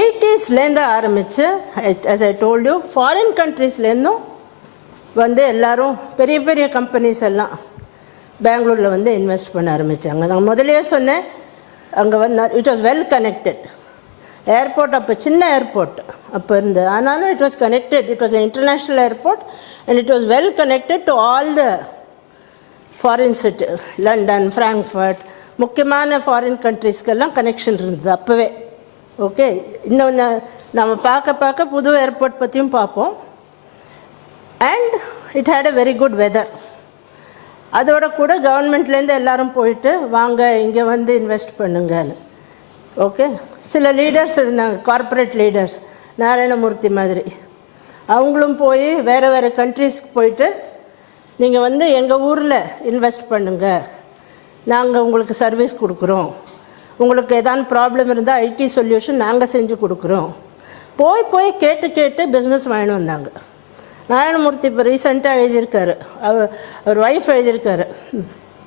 80s ஆரம்பித்து as I told you foreign கண்ட்ரீஸ்லேருந்தும் வந்து எல்லோரும் பெரிய பெரிய கம்பெனிஸ் எல்லாம் பெங்களூரில் வந்து இன்வெஸ்ட் பண்ண ஆரம்பித்தாங்க. நான் முதலே சொன்னேன், அங்கே வந்து it was well connected. Airport அப்போ சின்ன ஏர்போர்ட் அப்போ இருந்தது, ஆனாலும் it was connected. It was international airport and it was well connected to all the foreign city, London, Frankfurt, முக்கியமான ஃபாரின் கண்ட்ரீஸ்க்கெல்லாம் கனெக்ஷன் இருந்தது அப்போவே. ஓகே, இன்னும் நம்ம பார்க்க புது ஏர்போர்ட் பற்றியும் பார்ப்போம். And it had a very good weather. அதோட கூட கவர்மெண்ட்லேருந்து எல்லோரும் போயிட்டு வாங்க இங்கே வந்து இன்வெஸ்ட் பண்ணுங்கன்னு. ஓகே, சில லீடர்ஸ் இருந்தாங்க, கார்ப்பரேட் லீடர்ஸ், நாராயணமூர்த்தி மாதிரி, அவங்களும் போய் வேறு கண்ட்ரீஸ்க்கு போயிட்டு நீங்கள் வந்து எங்கள் ஊரில் இன்வெஸ்ட் பண்ணுங்கள், நாங்கள் உங்களுக்கு சர்வீஸ் கொடுக்குறோம், உங்களுக்கு ஏதாவது ப்ராப்ளம் இருந்தால் ஐடி சொல்யூஷன் நாங்கள் செஞ்சு கொடுக்குறோம். போய் கேட்டு பிஸ்னஸ் வாங்கிட்டு வந்தாங்க. நாராயணமூர்த்தி இப்போ ரீசெண்டாக எழுதியிருக்காரு, அவர் ஒய்ஃப் எழுதியிருக்காரு,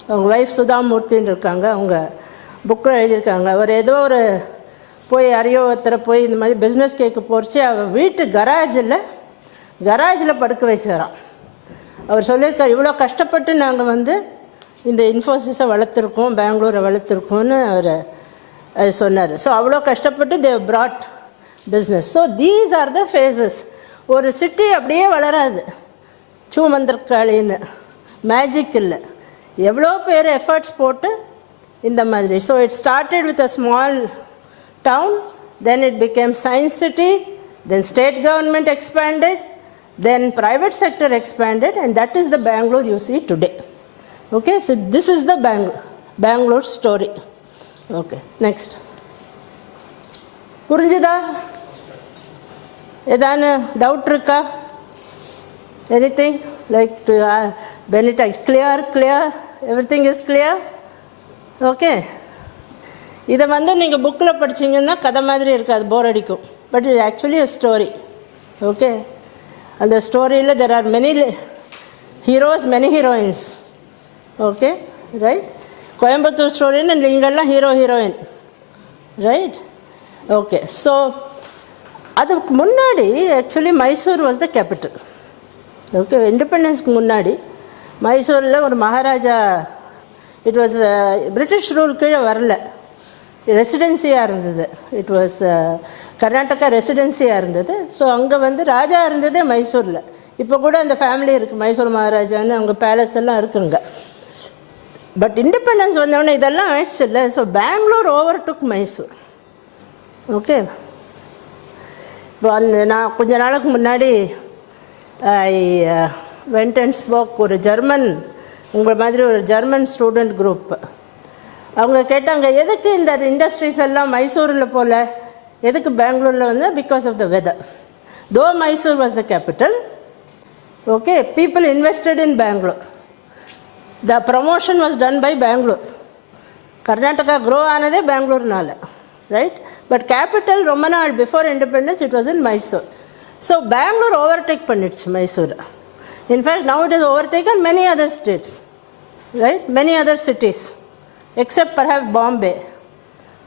அவங்க ஒய்ஃப் சுதாமூர்த்தின்னு இருக்காங்க, அவங்க புக்கில் எழுதியிருக்காங்க. அவர் ஏதோ ஒரு போய் யாரையோ ஒருத்தரை போய் இந்த மாதிரி பிஸ்னஸ் கேட்க போச்சு, அவர் வீட்டு கராஜில் படுக்க வச்சாராம். அவர் சொல்லியிருக்கார், இவ்வளோ கஷ்டப்பட்டு நாங்கள் வந்து இந்த இன்ஃபோசிஸை வளர்த்துருக்கோம், பெங்களூரை வளர்த்துருக்கோன்னு அவர் அது சொன்னார். ஸோ அவ்வளோ கஷ்டப்பட்டு they brought business. So these are the phases. ஒரு சிட்டி அப்படியே வளராது சூமந்திரக்காளின்னு, மேஜிக் இல்லை, எவ்வளோ பேர் எஃபர்ட்ஸ் போட்டு இந்த மாதிரி. So it started with a small town, then it became science city, then state government expanded, then private sector expanded, and that is the Bangalore you see today. Okay, so this is the Bangalore story. Okay, next. புரிஞ்சுதா? ஏதான doubt இருக்கா? Anything like to Benita? Clear? Everything is clear? Okay. இதை வந்து நீங்கள் புக்கில் படிச்சிங்கன்னா கதை மாதிரி இருக்காது, போர் அடிக்கும். But it actually a story. Okay. அந்த ஸ்டோரியில் there are many heroes, many heroines. Okay, right. Coimbatore ஸ்டோரின்னு இங்கெல்லாம் ஹீரோயின், ரைட்? ஓகே, ஸோ அதுக்கு முன்னாடி actually Mysore was the capital. Okay, இண்டிபெண்டன்ஸ்க்கு முன்னாடி மைசூரில் ஒரு maharaja, it was British rule கீழே வரல, ரெசிடென்சியாக இருந்தது. இட் வாஸ் கர்நாடகா ரெசிடென்சியாக இருந்தது. ஸோ அங்கே வந்து ராஜா இருந்ததே மைசூரில். இப்போ கூட அந்த ஃபேமிலி இருக்குது, மைசூர் மகாராஜான்னு, அவங்க பேலஸ் எல்லாம் இருக்குங்க. பட் இண்டிபெண்டன்ஸ் வந்தோடனே இதெல்லாம் ஆயிடுச்சு இல்லை. ஸோ பெங்களூர் ஓவர் டுக் மைசூர். ஓகே, இப்போ நான் கொஞ்ச நாளுக்கு முன்னாடி ஐ வெண்ட் அண்ட் ஸ்போக் ஒரு ஜெர்மன், உங்கள் மாதிரி ஒரு ஜெர்மன் ஸ்டூடெண்ட் குரூப். அவங்க கேட்டாங்க, எதுக்கு இந்த இண்டஸ்ட்ரீஸ் எல்லாம் மைசூரில் போல், எதுக்கு பெங்களூரில் வந்து? Because of the weather. Though Mysore was the capital, okay, people invested in Bangalore. The promotion was done by Bangalore. Karnataka grow ஆனதே பெங்களூர்னால. right? But capital ரொம்ப நாள் before independence it was in Mysore. So Bangalore overtake பண்ணிடுச்சு Mysore. In fact, now it has overtaken many other states, right? Many other cities, except perhaps Bombay.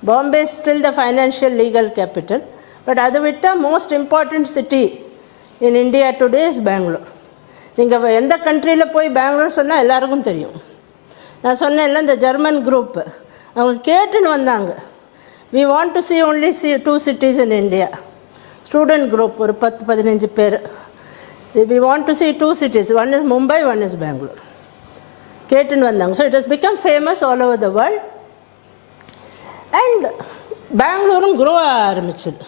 Bombay is still the financial legal capital, but அது விட்டா most important city in India today is Bangalore. நீங்கள் எந்த கண்ட்ரியில் போய் பெங்களூர் சொன்னால் எல்லாருக்கும் தெரியும். நான் சொன்னேன்ல இந்த ஜெர்மன் குரூப் அவங்க கேட்டுன்னு வந்தாங்க, we want to see only 2 cities in India. Student group ஒரு 10-15 பேர், we want to see 2 cities, one is Mumbai, one is Bangalore. கேட்டுன்னு வந்தாங்க. So it has become famous all over the world. And பெங்களூரும் grow ஆரம்பிச்சது.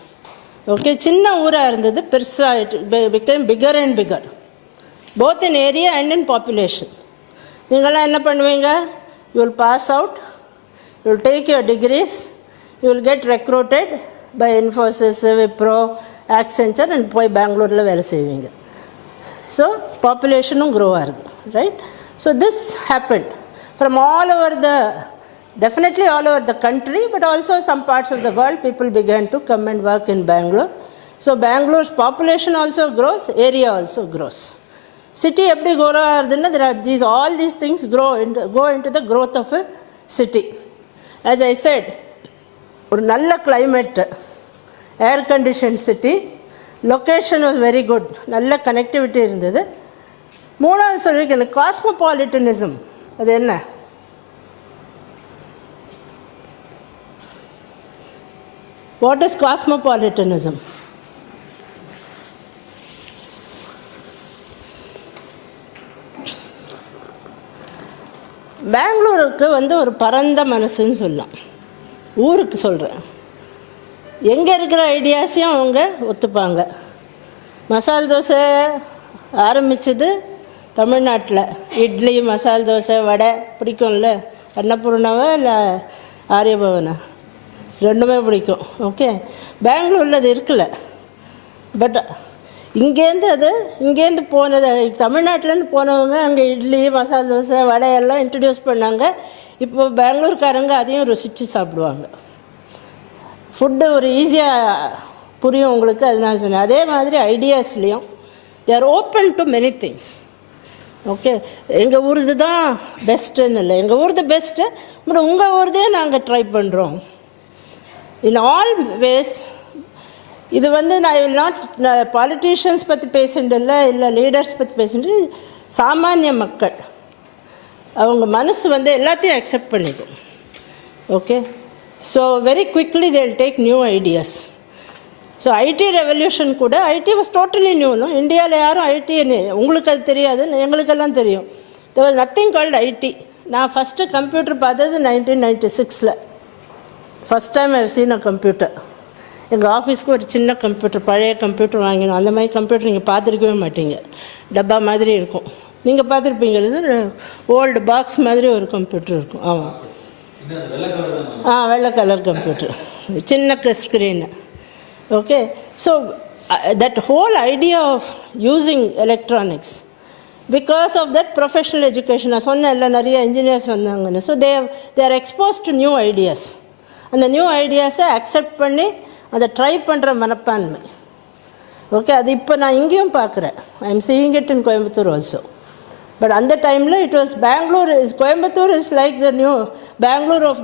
Okay, சின்ன ஊராக இருந்தது, பெருசாக it became bigger and bigger, both in area and in population. நீங்களாம் என்ன பண்ணுவீங்க? You will pass out, you will take your degrees, you will get recruited by Infosys, Wipro, Accenture and போய் பெங்களூரில் வேலை செய்வீங்க. So populationum grow ஆகுது, right? So this happened from all over definitely all over the country, but also some parts of the world people began to come and work in Bangalore. So Bangalore's population also grows, area also grows. City எப்படி grow ஆகுதுன்னா all these things go into the growth of a city. As I said, ஒரு நல்ல climate, air conditioned city, location was very good, நல்ல connectivity இருந்தது. மூணாவது சொல்லியிருக்கேன் காஸ்மோபாலிட்டனிசம். அது என்ன? What is cosmopolitanism? பெங்களூருக்கு ஒரு பரந்த மனசுன்னு சொல்லலாம். ஊருக்கு சொல்கிறேன், எங்கே இருக்கிற ஐடியாஸையும் அவங்க ஒத்துப்பாங்க. மசால் தோசை ஆரம்பித்தது தமிழ்நாட்டில், இட்லி, மசால் தோசை, வடை பிடிக்கும்ல. அன்னபூர்ணாவா இல்லை ஆரியபவனா? ரெண்டுமே பிடிக்கும். ஓகே, பெங்களூரில் அது இருக்கல. பட் இங்கேருந்து போனது, தமிழ்நாட்டிலேருந்து போனவங்க அங்கே இட்லி, மசால் தோசை, வடையெல்லாம் இன்ட்ரடியூஸ் பண்ணாங்க. இப்போ பெங்களூர்காரங்க அதையும் ருசித்து சாப்பிடுவாங்க. ஃபுட்டு ஒரு ஈஸியாக புரியும் உங்களுக்கு, அது நான் சொன்னேன். அதே மாதிரி ஐடியாஸ்லேயும் they are open to many things. Okay, எங்கள் ஊருது தான் பெஸ்ட்டுன்னு இல்லை, எங்கள் ஊருது பெஸ்ட்டு, பட் உங்கள் ஊருதே நாங்கள் ட்ரை பண்ணுறோம். In all ways. இது நான் வில் நாட் பாலிட்டிஷியன்ஸ் பற்றி பேசிட்டு இல்லை லீடர்ஸ் பற்றி பேசிட்டு, சாமானிய மக்கள் அவங்க மனசு எல்லாத்தையும் அக்செப்ட் பண்ணிக்கும். Okay, so very quickly they will take new ideas. So IT revolution கூட, ஐடி வாஸ் டோட்டலி நியூனும். இந்தியாவில் யாரும் ஐடி, உங்களுக்கு அது தெரியாது, எங்களுக்கெல்லாம் தெரியும். There was nothing called IT. நான் ஃபஸ்ட்டு கம்ப்யூட்டர் பார்த்தது 1996. First time I have seen a computer. எங்கள் ஆஃபீஸ்க்கு ஒரு சின்ன கம்ப்யூட்டர், பழைய கம்ப்யூட்டர் வாங்கினோம். அந்த மாதிரி கம்ப்யூட்டர் நீங்கள் பார்த்துருக்கவே மாட்டீங்க, டப்பா மாதிரி இருக்கும். நீங்கள் பார்த்துருப்பீங்க, ஓல்டு பாக்ஸ் மாதிரி ஒரு கம்ப்யூட்டர் இருக்கும். ஆமாம், வெள்ளை கலர் கம்ப்யூட்டர், சின்ன screen. Okay, so that whole idea of using electronics, because of that professional education, நான் சொன்னேன் நிறைய இன்ஜினியர்ஸ் வந்தாங்கன்னு. So they are expose to new ideas. அந்த நியூ ஐடியாஸை அக்செப்ட் பண்ணி அதை ட்ரை பண்ணுற மனப்பான்மை. ஓகே, அது இப்போ நான் இங்கேயும் பார்க்குறேன். I am seeing it in Coimbatore also. But அந்த டைமில் it was Bangalore is, Coimbatore is like the new Bangalore of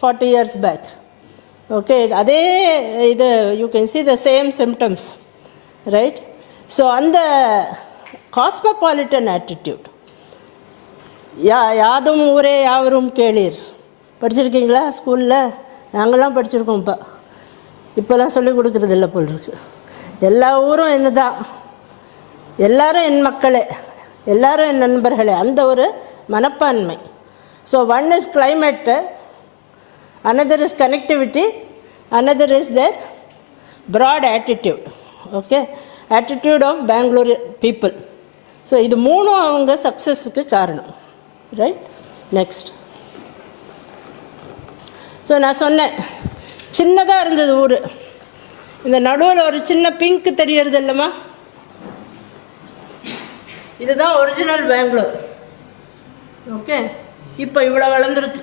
40 years back. Okay, அதே இது you can see the same symptoms, right? So அந்த காஸ்மோபாலிட்டன் ஆட்டிடியூட், யாதும் ஊரே யாவரும் கேளீர், படிச்சிருக்கீங்களா ஸ்கூலில்? நாங்கள்லாம் படிச்சிருக்கோம்ப்பா. இப்போல்லாம் சொல்லிக் கொடுக்குறது இல்லை போல் இருக்கு. எல்லா ஊரும் என்ன தான், எல்லாரும் என் மக்களே, எல்லாரும் என் நண்பர்களே, அந்த ஒரு மனப்பான்மை. So one is climate, another is connectivity, another is their broad attitude. Okay, attitude of Bangalore people. So இது மூணும் அவங்க சக்ஸஸுக்கு காரணம், ரைட்? நெக்ஸ்ட். ஸோ நான் சொன்னேன், சின்னதாக இருந்தது ஊர். இந்த நடுவில் ஒரு சின்ன பிங்க் தெரியறது இல்லைம்மா, இதுதான் ஒரிஜினல் பெங்களூர். ஓகே, இப்போ இவ்வளோ வளர்ந்துருக்கு.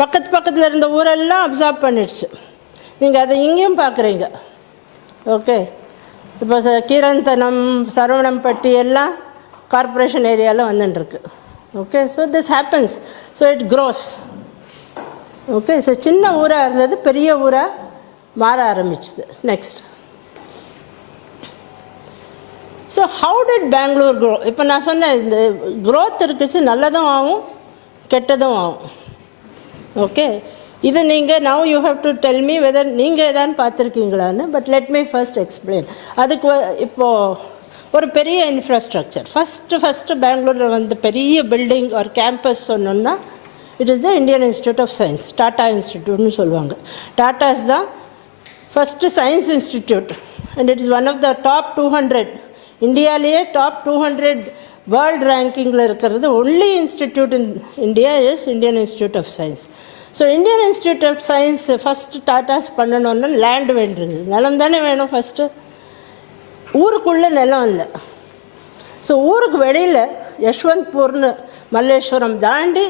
பக்கத்தில் இருந்த ஊரெல்லாம் அப்சார்ப் பண்ணிடுச்சு. நீங்கள் அதை இங்கேயும் பார்க்குறீங்க. ஓகே, இப்போ கீரந்தனம், சரவணம்பட்டி எல்லாம் கார்ப்பரேஷன் ஏரியாவில் வந்துட்டுருக்கு. Okay, so this happens, so it grows. Okay, so சின்ன ஊராக இருந்தது பெரிய ஊராக மாற ஆரம்பிச்சுது. Next, so how did Bangalore grow? இப்போ நான் சொன்னேன் இந்த க்ரோத் இருக்குச்சு, நல்லதும் ஆகும் கெட்டதும் ஆகும். ஓகே, இது நீங்கள் now you have to tell me whether நீங்கள் எதான்னு பார்த்துருக்கீங்களான்னு. But let me first explain. அதுக்கு இப்போது ஒரு பெரிய இன்ஃப்ராஸ்ட்ரக்சர் ஃபஸ்ட்டு பெங்களூரில் வந்து பெரிய பில்டிங் ஒரு கேம்பஸ் சொன்னோன்னா it is the Indian institute of science, Tata இன்ஸ்டிடியூட்னு சொல்லுவாங்க. டாட்டாஸ் தான் first science institute and it is one of the top 200 இந்தியாவிலேயே டாப் 200 வேர்ல்டு ரேங்கிங்கில் இருக்கிறது. Only institute in India is Indian institute of science. So Indian institute of science first Tatas பண்ணணுன்னா land வேண்டியது, நிலம் தானே வேணும் ஃபஸ்ட்டு. ஊருக்குள்ளே நிலம் இல்லை. ஸோ ஊருக்கு வெளியில் யஷ்வந்த்பூர்னு மல்லேஸ்வரம் தாண்டி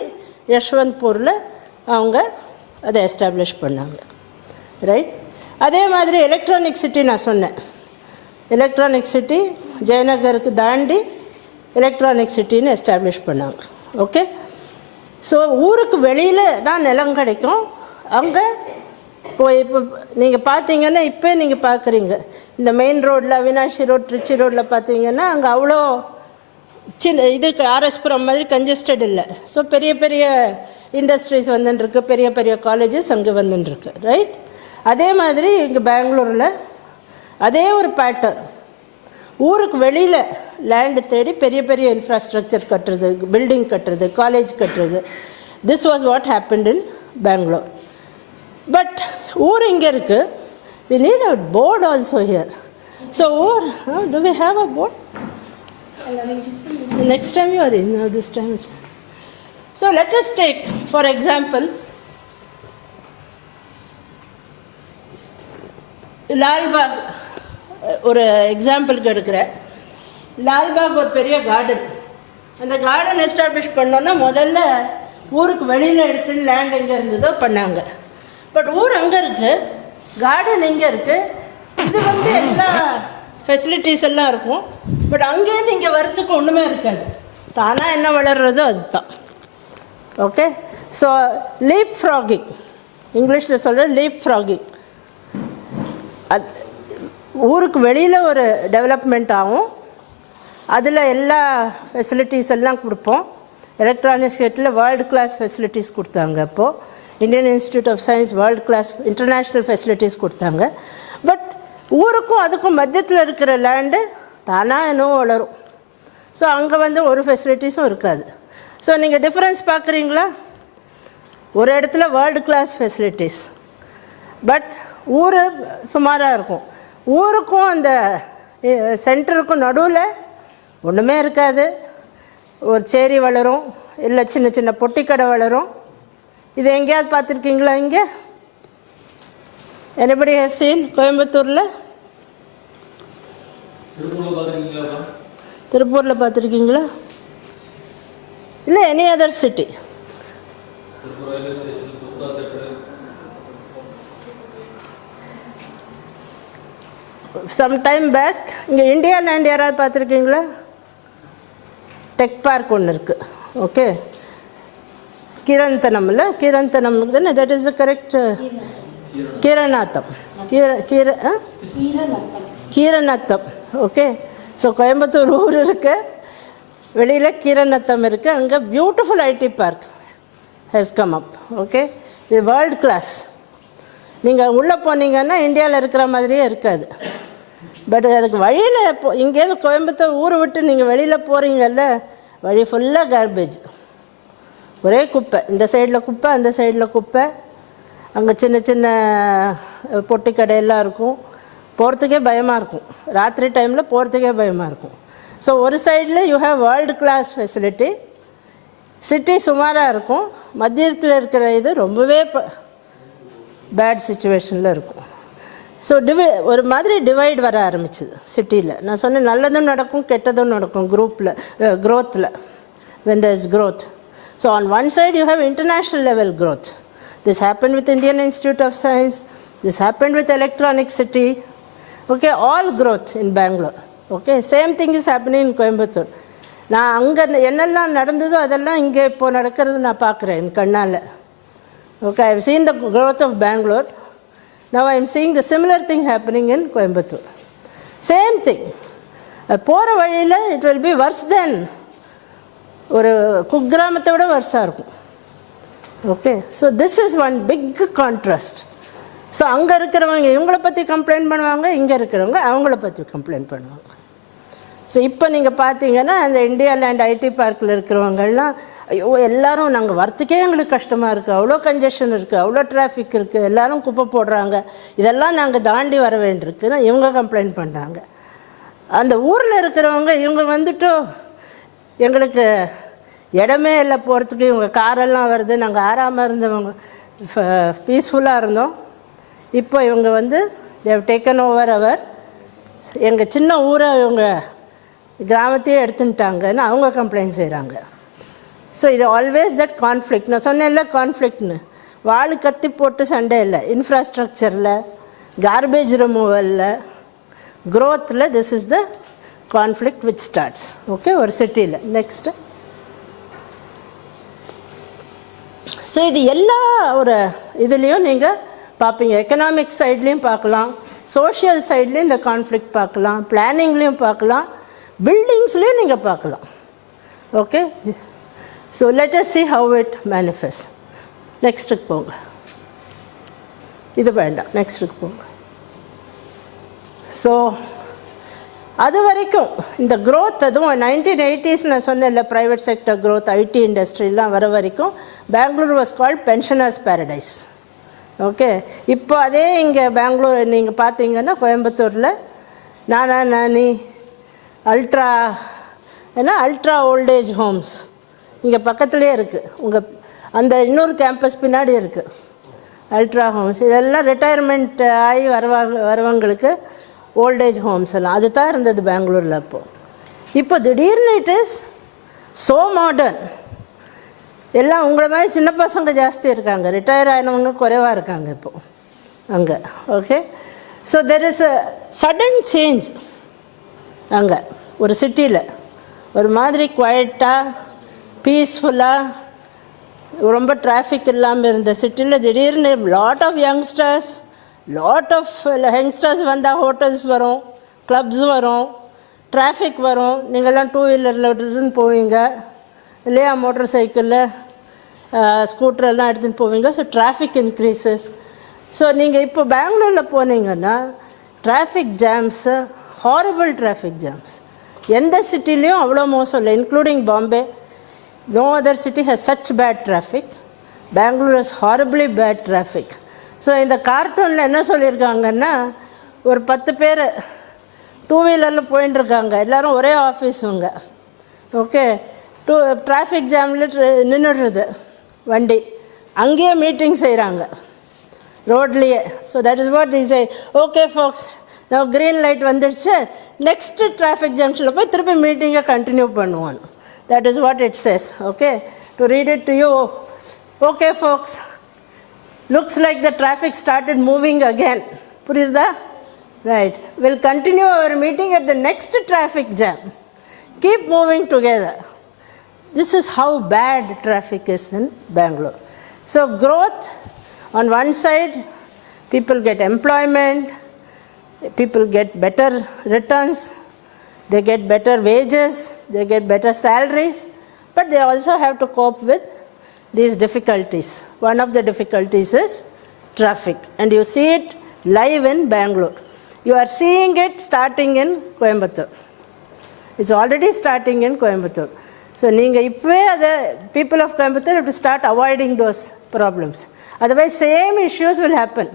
யஷ்வந்த்பூரில் அவங்க அதை எஸ்டாப்ளிஷ் பண்ணாங்க. ரைட், அதே மாதிரி எலக்ட்ரானிக் சிட்டி நான் சொன்னேன். எலக்ட்ரானிக் சிட்டி ஜெயநகருக்கு தாண்டி எலக்ட்ரானிக் சிட்டின்னு எஸ்டாப்ளிஷ் பண்ணாங்க. ஓகே, ஸோ ஊருக்கு வெளியில் தான் நிலம் கிடைக்கும். அங்கே இப்போ நீங்கள் பார்த்தீங்கன்னா இப்போ நீங்கள் பார்க்குறீங்க இந்த மெயின் ரோட்டில் அவினாஷி ரோட், திருச்சி ரோட்டில் பார்த்தீங்கன்னா அங்கே அவ்வளோ சின்ன இதுக்கு ஆர்எஸ்புரம் மாதிரி கன்ஜஸ்டட் இல்லை. ஸோ பெரிய பெரிய இண்டஸ்ட்ரீஸ் வந்துட்டுருக்கு, பெரிய பெரிய காலேஜஸ் அங்கே வந்துட்டுருக்கு. ரைட், அதே மாதிரி இங்கே பெங்களூரில் அதே ஒரு பேட்டர்ன். ஊருக்கு வெளியில் லேண்டு தேடி பெரிய பெரிய இன்ஃப்ராஸ்ட்ரக்சர் கட்டுறது, பில்டிங் கட்டுறது, காலேஜ் கட்டுறது. This was what happened in Bangalore. But ஊர் இங்கே இருக்குது. we need a board also here. So do we have a board? The next time you are in, now this time. So let us take for example Lalbagh. ஒரு எக்ஸாம்பிளுக்கு எடுக்கிறேன். லால்பாக் ஒரு பெரிய garden. அந்த garden establish பண்ணோன்னா முதல்ல ஊருக்கு வெளியில் எடுத்து லேண்ட் எங்கே இருந்ததோ பண்ணாங்க. பட் ஊர் அங்கே இருக்குது, கார்டன் எங்கே இருக்குது. இது வந்து எல்லா ஃபெசிலிட்டிஸ் எல்லாம் இருக்கும். பட் அங்கேருந்து இங்கே வரத்துக்கு ஒன்றுமே இருக்காது. தானாக என்ன வளர்கிறதோ அதுதான். ஓகே, ஸோ லீப் ஃப்ராகிங், இங்கிலீஷில் சொல்கிற லீப் ஃப்ராகிங். ஊருக்கு வெளியில் ஒரு டெவலப்மெண்ட் ஆகும். அதில் எல்லா ஃபெசிலிட்டிஸ் எல்லாம் கொடுப்போம். எலக்ட்ரானிக்ஸ் செட்டில் வேர்ல்டு கிளாஸ் ஃபெசிலிட்டிஸ் கொடுத்தாங்க. அப்போது Indian institute of science world class international facilities கொடுத்தாங்க. பட் ஊருக்கும் அதுக்கும் மத்தியத்தில் இருக்கிற லேண்டு தானாக இன்னும் வளரும். ஸோ அங்கே வந்து ஒரு ஃபெசிலிட்டிஸும் இருக்காது. ஸோ நீங்கள் டிஃப்ரென்ஸ் பார்க்குறீங்களா? ஒரு இடத்துல வேர்ல்டு கிளாஸ் ஃபெசிலிட்டிஸ், பட் ஊர் சுமாராக இருக்கும். ஊருக்கும் அந்த சென்டருக்கும் நடுவில் ஒன்றுமே இருக்காது. ஒரு சேரி வளரும், இல்லை சின்ன சின்ன பொட்டிக்கடை வளரும். இது எங்கேயாவது பார்த்துருக்கீங்களா? இங்கே anybody has seen கோயம்புத்தூரில்? திருப்பூரில் பார்த்துருக்கீங்களா? இல்லை any other city? Some time back இங்கே இந்தியா லேண்ட் யாராவது பார்த்துருக்கீங்களா? டெக் பார்க் ஒன்று இருக்குது. ஓகே, கிரந்தனம்ல, கிரந்தனம் தானே, that is the correct. Keeranatham, Keeranatham. Okay, so Coimbatore ஊர் இருக்குது, வெளியில் கீரநத்தம் இருக்குது. அங்கே beautiful IT park has come up. Okay, இது வேர்ல்டு கிளாஸ். நீங்கள் உள்ளே போனீங்கன்னா இந்தியாவில் இருக்கிற மாதிரியே இருக்காது. பட் அதுக்கு வழியில் இங்கேருந்து கோயம்புத்தூர் ஊரை விட்டு நீங்கள் வெளியில் போகிறீங்கல்ல, வழி ஃபுல்லாக கார்பேஜ், ஒரே குப்பை. இந்த சைடில் குப்பை, அந்த சைடில் குப்பை. அங்கே சின்ன சின்ன பொட்டி கடையெல்லாம் இருக்கும். போகிறதுக்கே பயமாக இருக்கும். ராத்திரி டைமில் போகிறதுக்கே பயமாக இருக்கும். ஸோ ஒரு சைடில் you have world class facility, city சுமாராக இருக்கும். மத்தியத்தில் இருக்கிற இது ரொம்பவே பேட் சுச்சுவேஷனில் இருக்கும். ஸோ ஒரு மாதிரி டிவைட் வர ஆரம்பிச்சுது சிட்டியில். நான் சொன்னேன் நல்லதும் நடக்கும் கெட்டதும் நடக்கும் க்ரோத்தில் when there is growth. So on one side you have international level growth, This happened with Indian Institute of Science. This happened with Electronic City. Okay, all growth in Bangalore. Okay, same thing is happening in Coimbatore. நான் அங்கே என்னெல்லாம் நடந்ததோ அதெல்லாம் இங்கே இப்போ நடக்கிறது நான் பார்க்குறேன் என் கண்ணால். Okay, I have seen the growth of Bangalore. Now I am seeing the similar thing happening in Coimbatore. Same thing. போகிற வழியில் it will be worse than ஒரு குக்கிராமத்தை விட வர்ஸாக இருக்கும். Okay, so this is one big contrast. So அங்கே இருக்கிறவங்க இவங்கள பற்றி கம்ப்ளைண்ட் பண்ணுவாங்க, இங்கே இருக்கிறவங்க அவங்கள பற்றி கம்ப்ளைண்ட் பண்ணுவாங்க. ஸோ இப்போ நீங்கள் பார்த்தீங்கன்னா அந்த இந்தியா லேண்ட் ஐடி பார்க்கில் இருக்கிறவங்கெல்லாம் ஐயோ எல்லோரும் நாங்கள் வரத்துக்கே எங்களுக்கு கஷ்டமாக இருக்குது, அவ்வளோ கன்ஜெஷன் இருக்குது, அவ்வளோ டிராஃபிக் இருக்குது, எல்லோரும் குப்பை போடுறாங்க, இதெல்லாம் நாங்கள் தாண்டி வர வேண்டியிருக்குன்னு இவங்க கம்ப்ளைண்ட் பண்ணுறாங்க. அந்த ஊரில் இருக்கிறவங்க இவங்க வந்துட்டு எங்களுக்கு இடமே இல்லை போகிறதுக்கு, இவங்க காரெல்லாம் வருது, நாங்கள் ஆறாமல் இருந்தவங்க பீஸ்ஃபுல்லாக இருந்தோம். இப்போ இவங்க வந்து தேவ் டேக்கன் ஓவர் அவர் எங்கள் சின்ன ஊரை இவங்க கிராமத்தையே எடுத்துட்டாங்கன்னு அவங்க கம்ப்ளைண்ட் செய்கிறாங்க. ஸோ இது ஆல்வேஸ் தட் கான்ஃப்ளிக்ட். நான் சொன்னேன்ல கான்ஃப்ளிக்ட்னு, வாள் கத்தி போட்டு சண்டை இல்லை, இன்ஃப்ராஸ்ட்ரக்சரில், கார்பேஜ் ரிமூவலில், க்ரோத்தில் this is the conflict which starts. Okay, ஒரு சிட்டியில். நெக்ஸ்ட்டு, ஸோ இது எல்லா ஒரு இதுலேயும் நீங்கள் பார்ப்பீங்க. எக்கனாமிக் சைட்லேயும் பார்க்கலாம், சோஷியல் சைட்லேயும் இந்த கான்ஃப்ளிக்ட் பார்க்கலாம், பிளானிங்லேயும் பார்க்கலாம், பில்டிங்ஸ்லேயும் நீங்கள் பார்க்கலாம். Okay, so let us see how it manifests. நெக்ஸ்ட்டுக்கு போங்க, இது வேண்டாம், நெக்ஸ்ட்டுக்கு போங்க. ஸோ அது வரைக்கும் இந்த க்ரோத், அதுவும் 1980s நான் சொன்னேன்ல ப்ரைவேட் செக்டர் க்ரோத், ஐடி இண்டஸ்ட்ரிலாம் வர வரைக்கும் Bangalore was called pensioners paradise. Okay, இப்போ அதே இங்கே பெங்களூர் நீங்கள் பார்த்தீங்கன்னா கோயம்புத்தூரில் நானி அல்ட்ரா அல்ட்ரா ஓல்டேஜ் ஹோம்ஸ் இங்கே பக்கத்துலேயே இருக்குது. உங்கள் அந்த இன்னொரு கேம்பஸ் பின்னாடி இருக்குது அல்ட்ரா ஹோம்ஸ். இதெல்லாம் ரிட்டையர்மெண்ட் ஆகி வரவங்களுக்கு ஓல்டேஜ் ஹோம்ஸ் எல்லாம் அது தான் இருந்தது பெங்களூரில். இப்போ திடீர்னு இட் இஸ் ஸோ மாடர்ன். எல்லாம் உங்களை மாதிரி சின்ன பசங்க ஜாஸ்தி இருக்காங்க, ரிட்டையர் ஆனவங்க குறைவாக இருக்காங்க இப்போது அங்கே. Okay, so there is a sudden change அங்கே. ஒரு சிட்டியில் ஒரு மாதிரி குவைட்டாக பீஸ்ஃபுல்லாக ரொம்ப டிராஃபிக் இல்லாமல் இருந்த சிட்டியில் திடீர்னு லாட் ஆஃப் யங்ஸ்டர்ஸ் வந்தால் ஹோட்டல்ஸ் வரும், கிளப்ஸ் வரும், டிராஃபிக் வரும். நீங்கள்லாம் டூ வீலரில் எடுத்துன்னு போவீங்க இல்லையா, மோட்டர் சைக்கிளில் ஸ்கூட்டரெல்லாம் எடுத்துகிட்டு போவீங்க. So traffic increases. ஸோ நீங்கள் இப்போ பெங்களூரில் போனீங்கன்னா traffic jams, horrible traffic jams. எந்த சிட்டிலையும் அவ்வளோ மோசம் இல்லை, including Bombay. No other city has such bad traffic. Bangalore has horribly bad traffic. So இந்த கார்ட்டூனில் என்ன சொல்லியிருக்காங்கன்னா, ஒரு 10 பேர் டூ வீலரில் போயின்ட்டுருக்காங்க, எல்லோரும் ஒரே ஆஃபீஸுங்க. ஓகே, டிராஃபிக் ஜாமில் நின்றுடுறது வண்டி, அங்கேயே மீட்டிங் செய்கிறாங்க ரோட்லேயே. So that is what they say. Okay folks, நான் க்ரீன் லைட் வந்துடுச்சு, நெக்ஸ்ட்டு டிராஃபிக் ஜங்ஷனில் போய் திருப்பி மீட்டிங்கை கண்டினியூ பண்ணுவோம். That is what it says. Okay, to read it to you. Okay folks, looks like the traffic started moving again. புரியுதா? Right. We'll continue our meeting at the next traffic jam. Keep moving together. This is how bad traffic is in Bangalore. So growth, on one side, people get employment, people get better returns, they get better wages, they get better salaries, but they also have to cope with these difficulties. One of the difficulties is traffic, and you see it live in Bangalore. You are seeing it starting in Coimbatore. It's already starting in Coimbatore. So நீங்க இப்பவே the people of Coimbatore have to start avoiding those problems. Otherwise same issues will happen.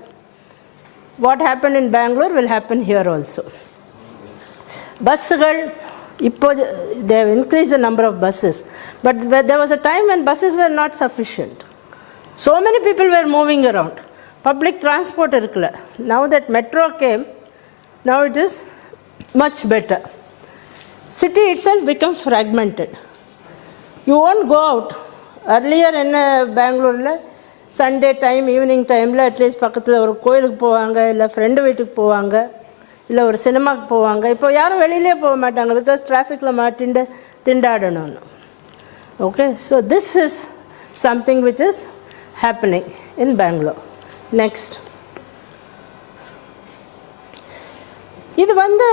What happened in Bangalore will happen here also. பஸ்ஸுகள் இப்போ they have increased the number of buses, but there was a time when buses were not sufficient. So many people were moving around. Public transport irukla. Now that metro came, now it is much better. City itself becomes fragmented. You won't go out. Earlier in Bangalore, Sunday time evening டைமில் at least பக்கத்தில் ஒரு கோயிலுக்கு போவாங்க, இல்லை friend வீட்டுக்கு போவாங்க, இல்லை ஒரு சினிமாவுக்கு போவாங்க. இப்போ யாரும் வெளியிலே போக மாட்டாங்க, பிகாஸ் டிராஃபிக்கில் மாட்டிண்டு திண்டாடணும்னு. Okay, so this is something which is happening in Bangalore. Next. இது வந்து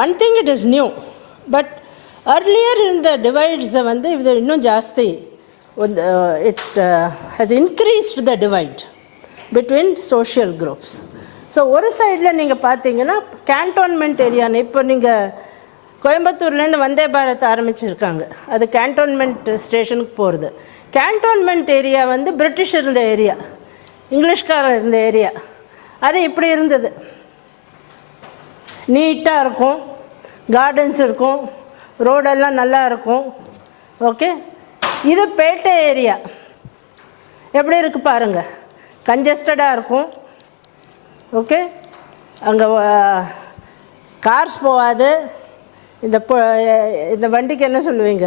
one thing it is new, but earlier in the divides வந்து இது இன்னும் ஜாஸ்தி. It has increased the divide between social groups. So ஒரு சைடில் நீங்கள் பார்த்தீங்கன்னா கேன்டோன்மெண்ட் ஏரியான்னு, இப்போ நீங்கள் கோயம்புத்தூர்லேருந்து வந்தே பாரத் ஆரம்பிச்சிருக்காங்க, அது கேன்டோன்மெண்ட் ஸ்டேஷனுக்கு போகிறது. கேன்டோன்மெண்ட் ஏரியா வந்து பிரிட்டிஷ் இருந்த ஏரியா, இங்கிலீஷ்காரர் இருந்த ஏரியா. அது இப்படி இருந்தது, நீட்டாக இருக்கும், கார்டன்ஸ் இருக்கும், ரோடெல்லாம் நல்லா இருக்கும். ஓகே, இது பேட்டை ஏரியா எப்படி இருக்குது பாருங்கள், கன்ஜஸ்டடாக இருக்கும். ஓகே, அங்கே கார்ஸ் போகாது. இந்த வண்டிக்கு என்ன சொல்லுவீங்க,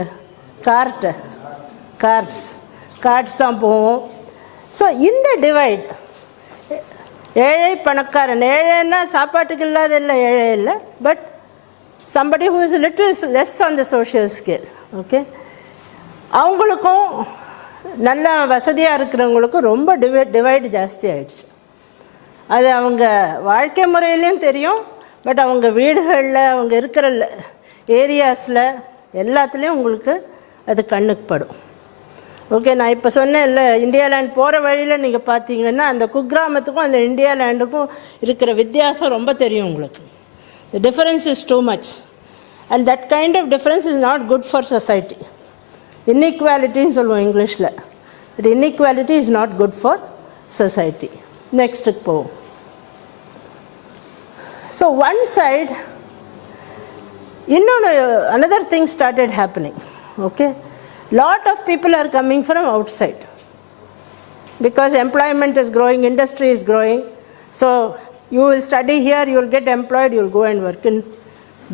கார்ட்ஸ் தான் போகும். ஸோ இந்த டிவைட், ஏழை பணக்காரன், ஏழைன்னா சாப்பாட்டுக்கு இல்லாத இல்லை, ஏழை இல்லை, but somebody who is a little less on the social scale. Okay, அவங்களுக்கும் நல்ல வசதியாக இருக்கிறவங்களுக்கும் ரொம்ப டிவைடு ஜாஸ்தி ஆயிடுச்சு. அது அவங்க வாழ்க்கை முறையிலையும் தெரியும், பட் அவங்க வீடுகளில், அவங்க இருக்கிற ஏரியாஸில் எல்லாத்துலேயும் உங்களுக்கு அது கண்ணுக்கு படும். ஓகே, நான் இப்போ சொன்னேன் இல்லை, இந்தியா லேண்ட் போகிற வழியில் நீங்கள் பார்த்தீங்கன்னா அந்த குக்கிராமத்துக்கும் அந்த இந்தியா லேண்டுக்கும் இருக்கிற வித்தியாசம் ரொம்ப தெரியும் உங்களுக்கு. The difference is too much, and that kind of difference is not good for society. இன்இக்வாலிட்டின்னு சொல்லுவோம் இங்கிலீஷில். But inequality is not good for society. நெக்ஸ்ட்டுக்கு போவோம். ஸோ ஒன் சைட் இன்னொன்று another thing started happening. Okay, lot of people are coming from outside because employment is growing, industry is growing. So you will study here, you will get employed, you will go and work in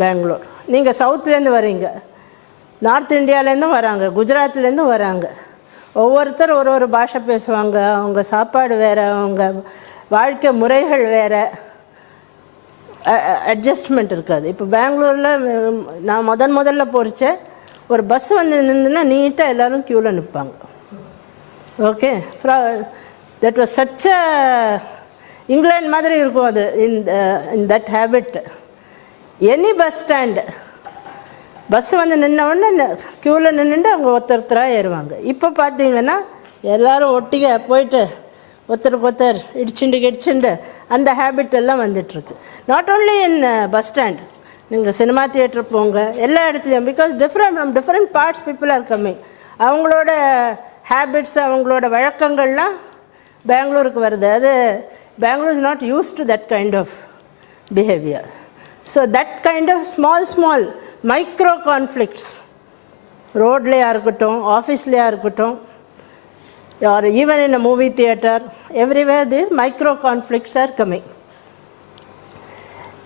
Bangalore. நீங்கள் சவுத்துலேருந்து வரீங்க, north இந்தியாவிலேருந்தும் வராங்க, குஜராத்லேருந்தும் வராங்க. ஒவ்வொருத்தர் ஒரு பாஷை பேசுவாங்க, அவங்க சாப்பாடு வேறு, அவங்க வாழ்க்கை முறைகள் வேறு, அட்ஜஸ்ட்மெண்ட் இருக்காது. இப்போ பெங்களூரில் நான் முதல்ல போகிறச்சேன், ஒரு பஸ் வந்து நின்றுன்னா நீட்டாக எல்லோரும் க்யூவில் நிற்பாங்க. Okay, that was such a England மாதிரி இருக்கும் அது. In that habit, any bus stand bus வந்து நின்ன உடனே க்யூவில் நின்றுட்டு அவங்க ஒருத்தராக ஏறுவாங்க. இப்போ பார்த்தீங்கன்னா எல்லோரும் ஒட்டிக போயிட்டு ஒருத்தருக்கு ஒருத்தர் இடிச்சுண்டு அந்த ஹேபிட் எல்லாம் வந்துட்டுருக்கு. Not only in bus stand, நீங்கள் சினிமா தியேட்டர் போங்க, எல்லா இடத்துலையும். Because from different parts people are coming. அவங்களோட ஹேபிட்ஸ், அவங்களோட வழக்கங்கள்லாம் பெங்களூருக்கு வருது. அது Bangalore is not use to that kind of behaviour. So that kind of small micro conflicts, ரோட்லேயா இருக்கட்டும், ஆஃபீஸ்லேயா இருக்கட்டும், or even in a movie theater, everywhere these micro conflicts are coming.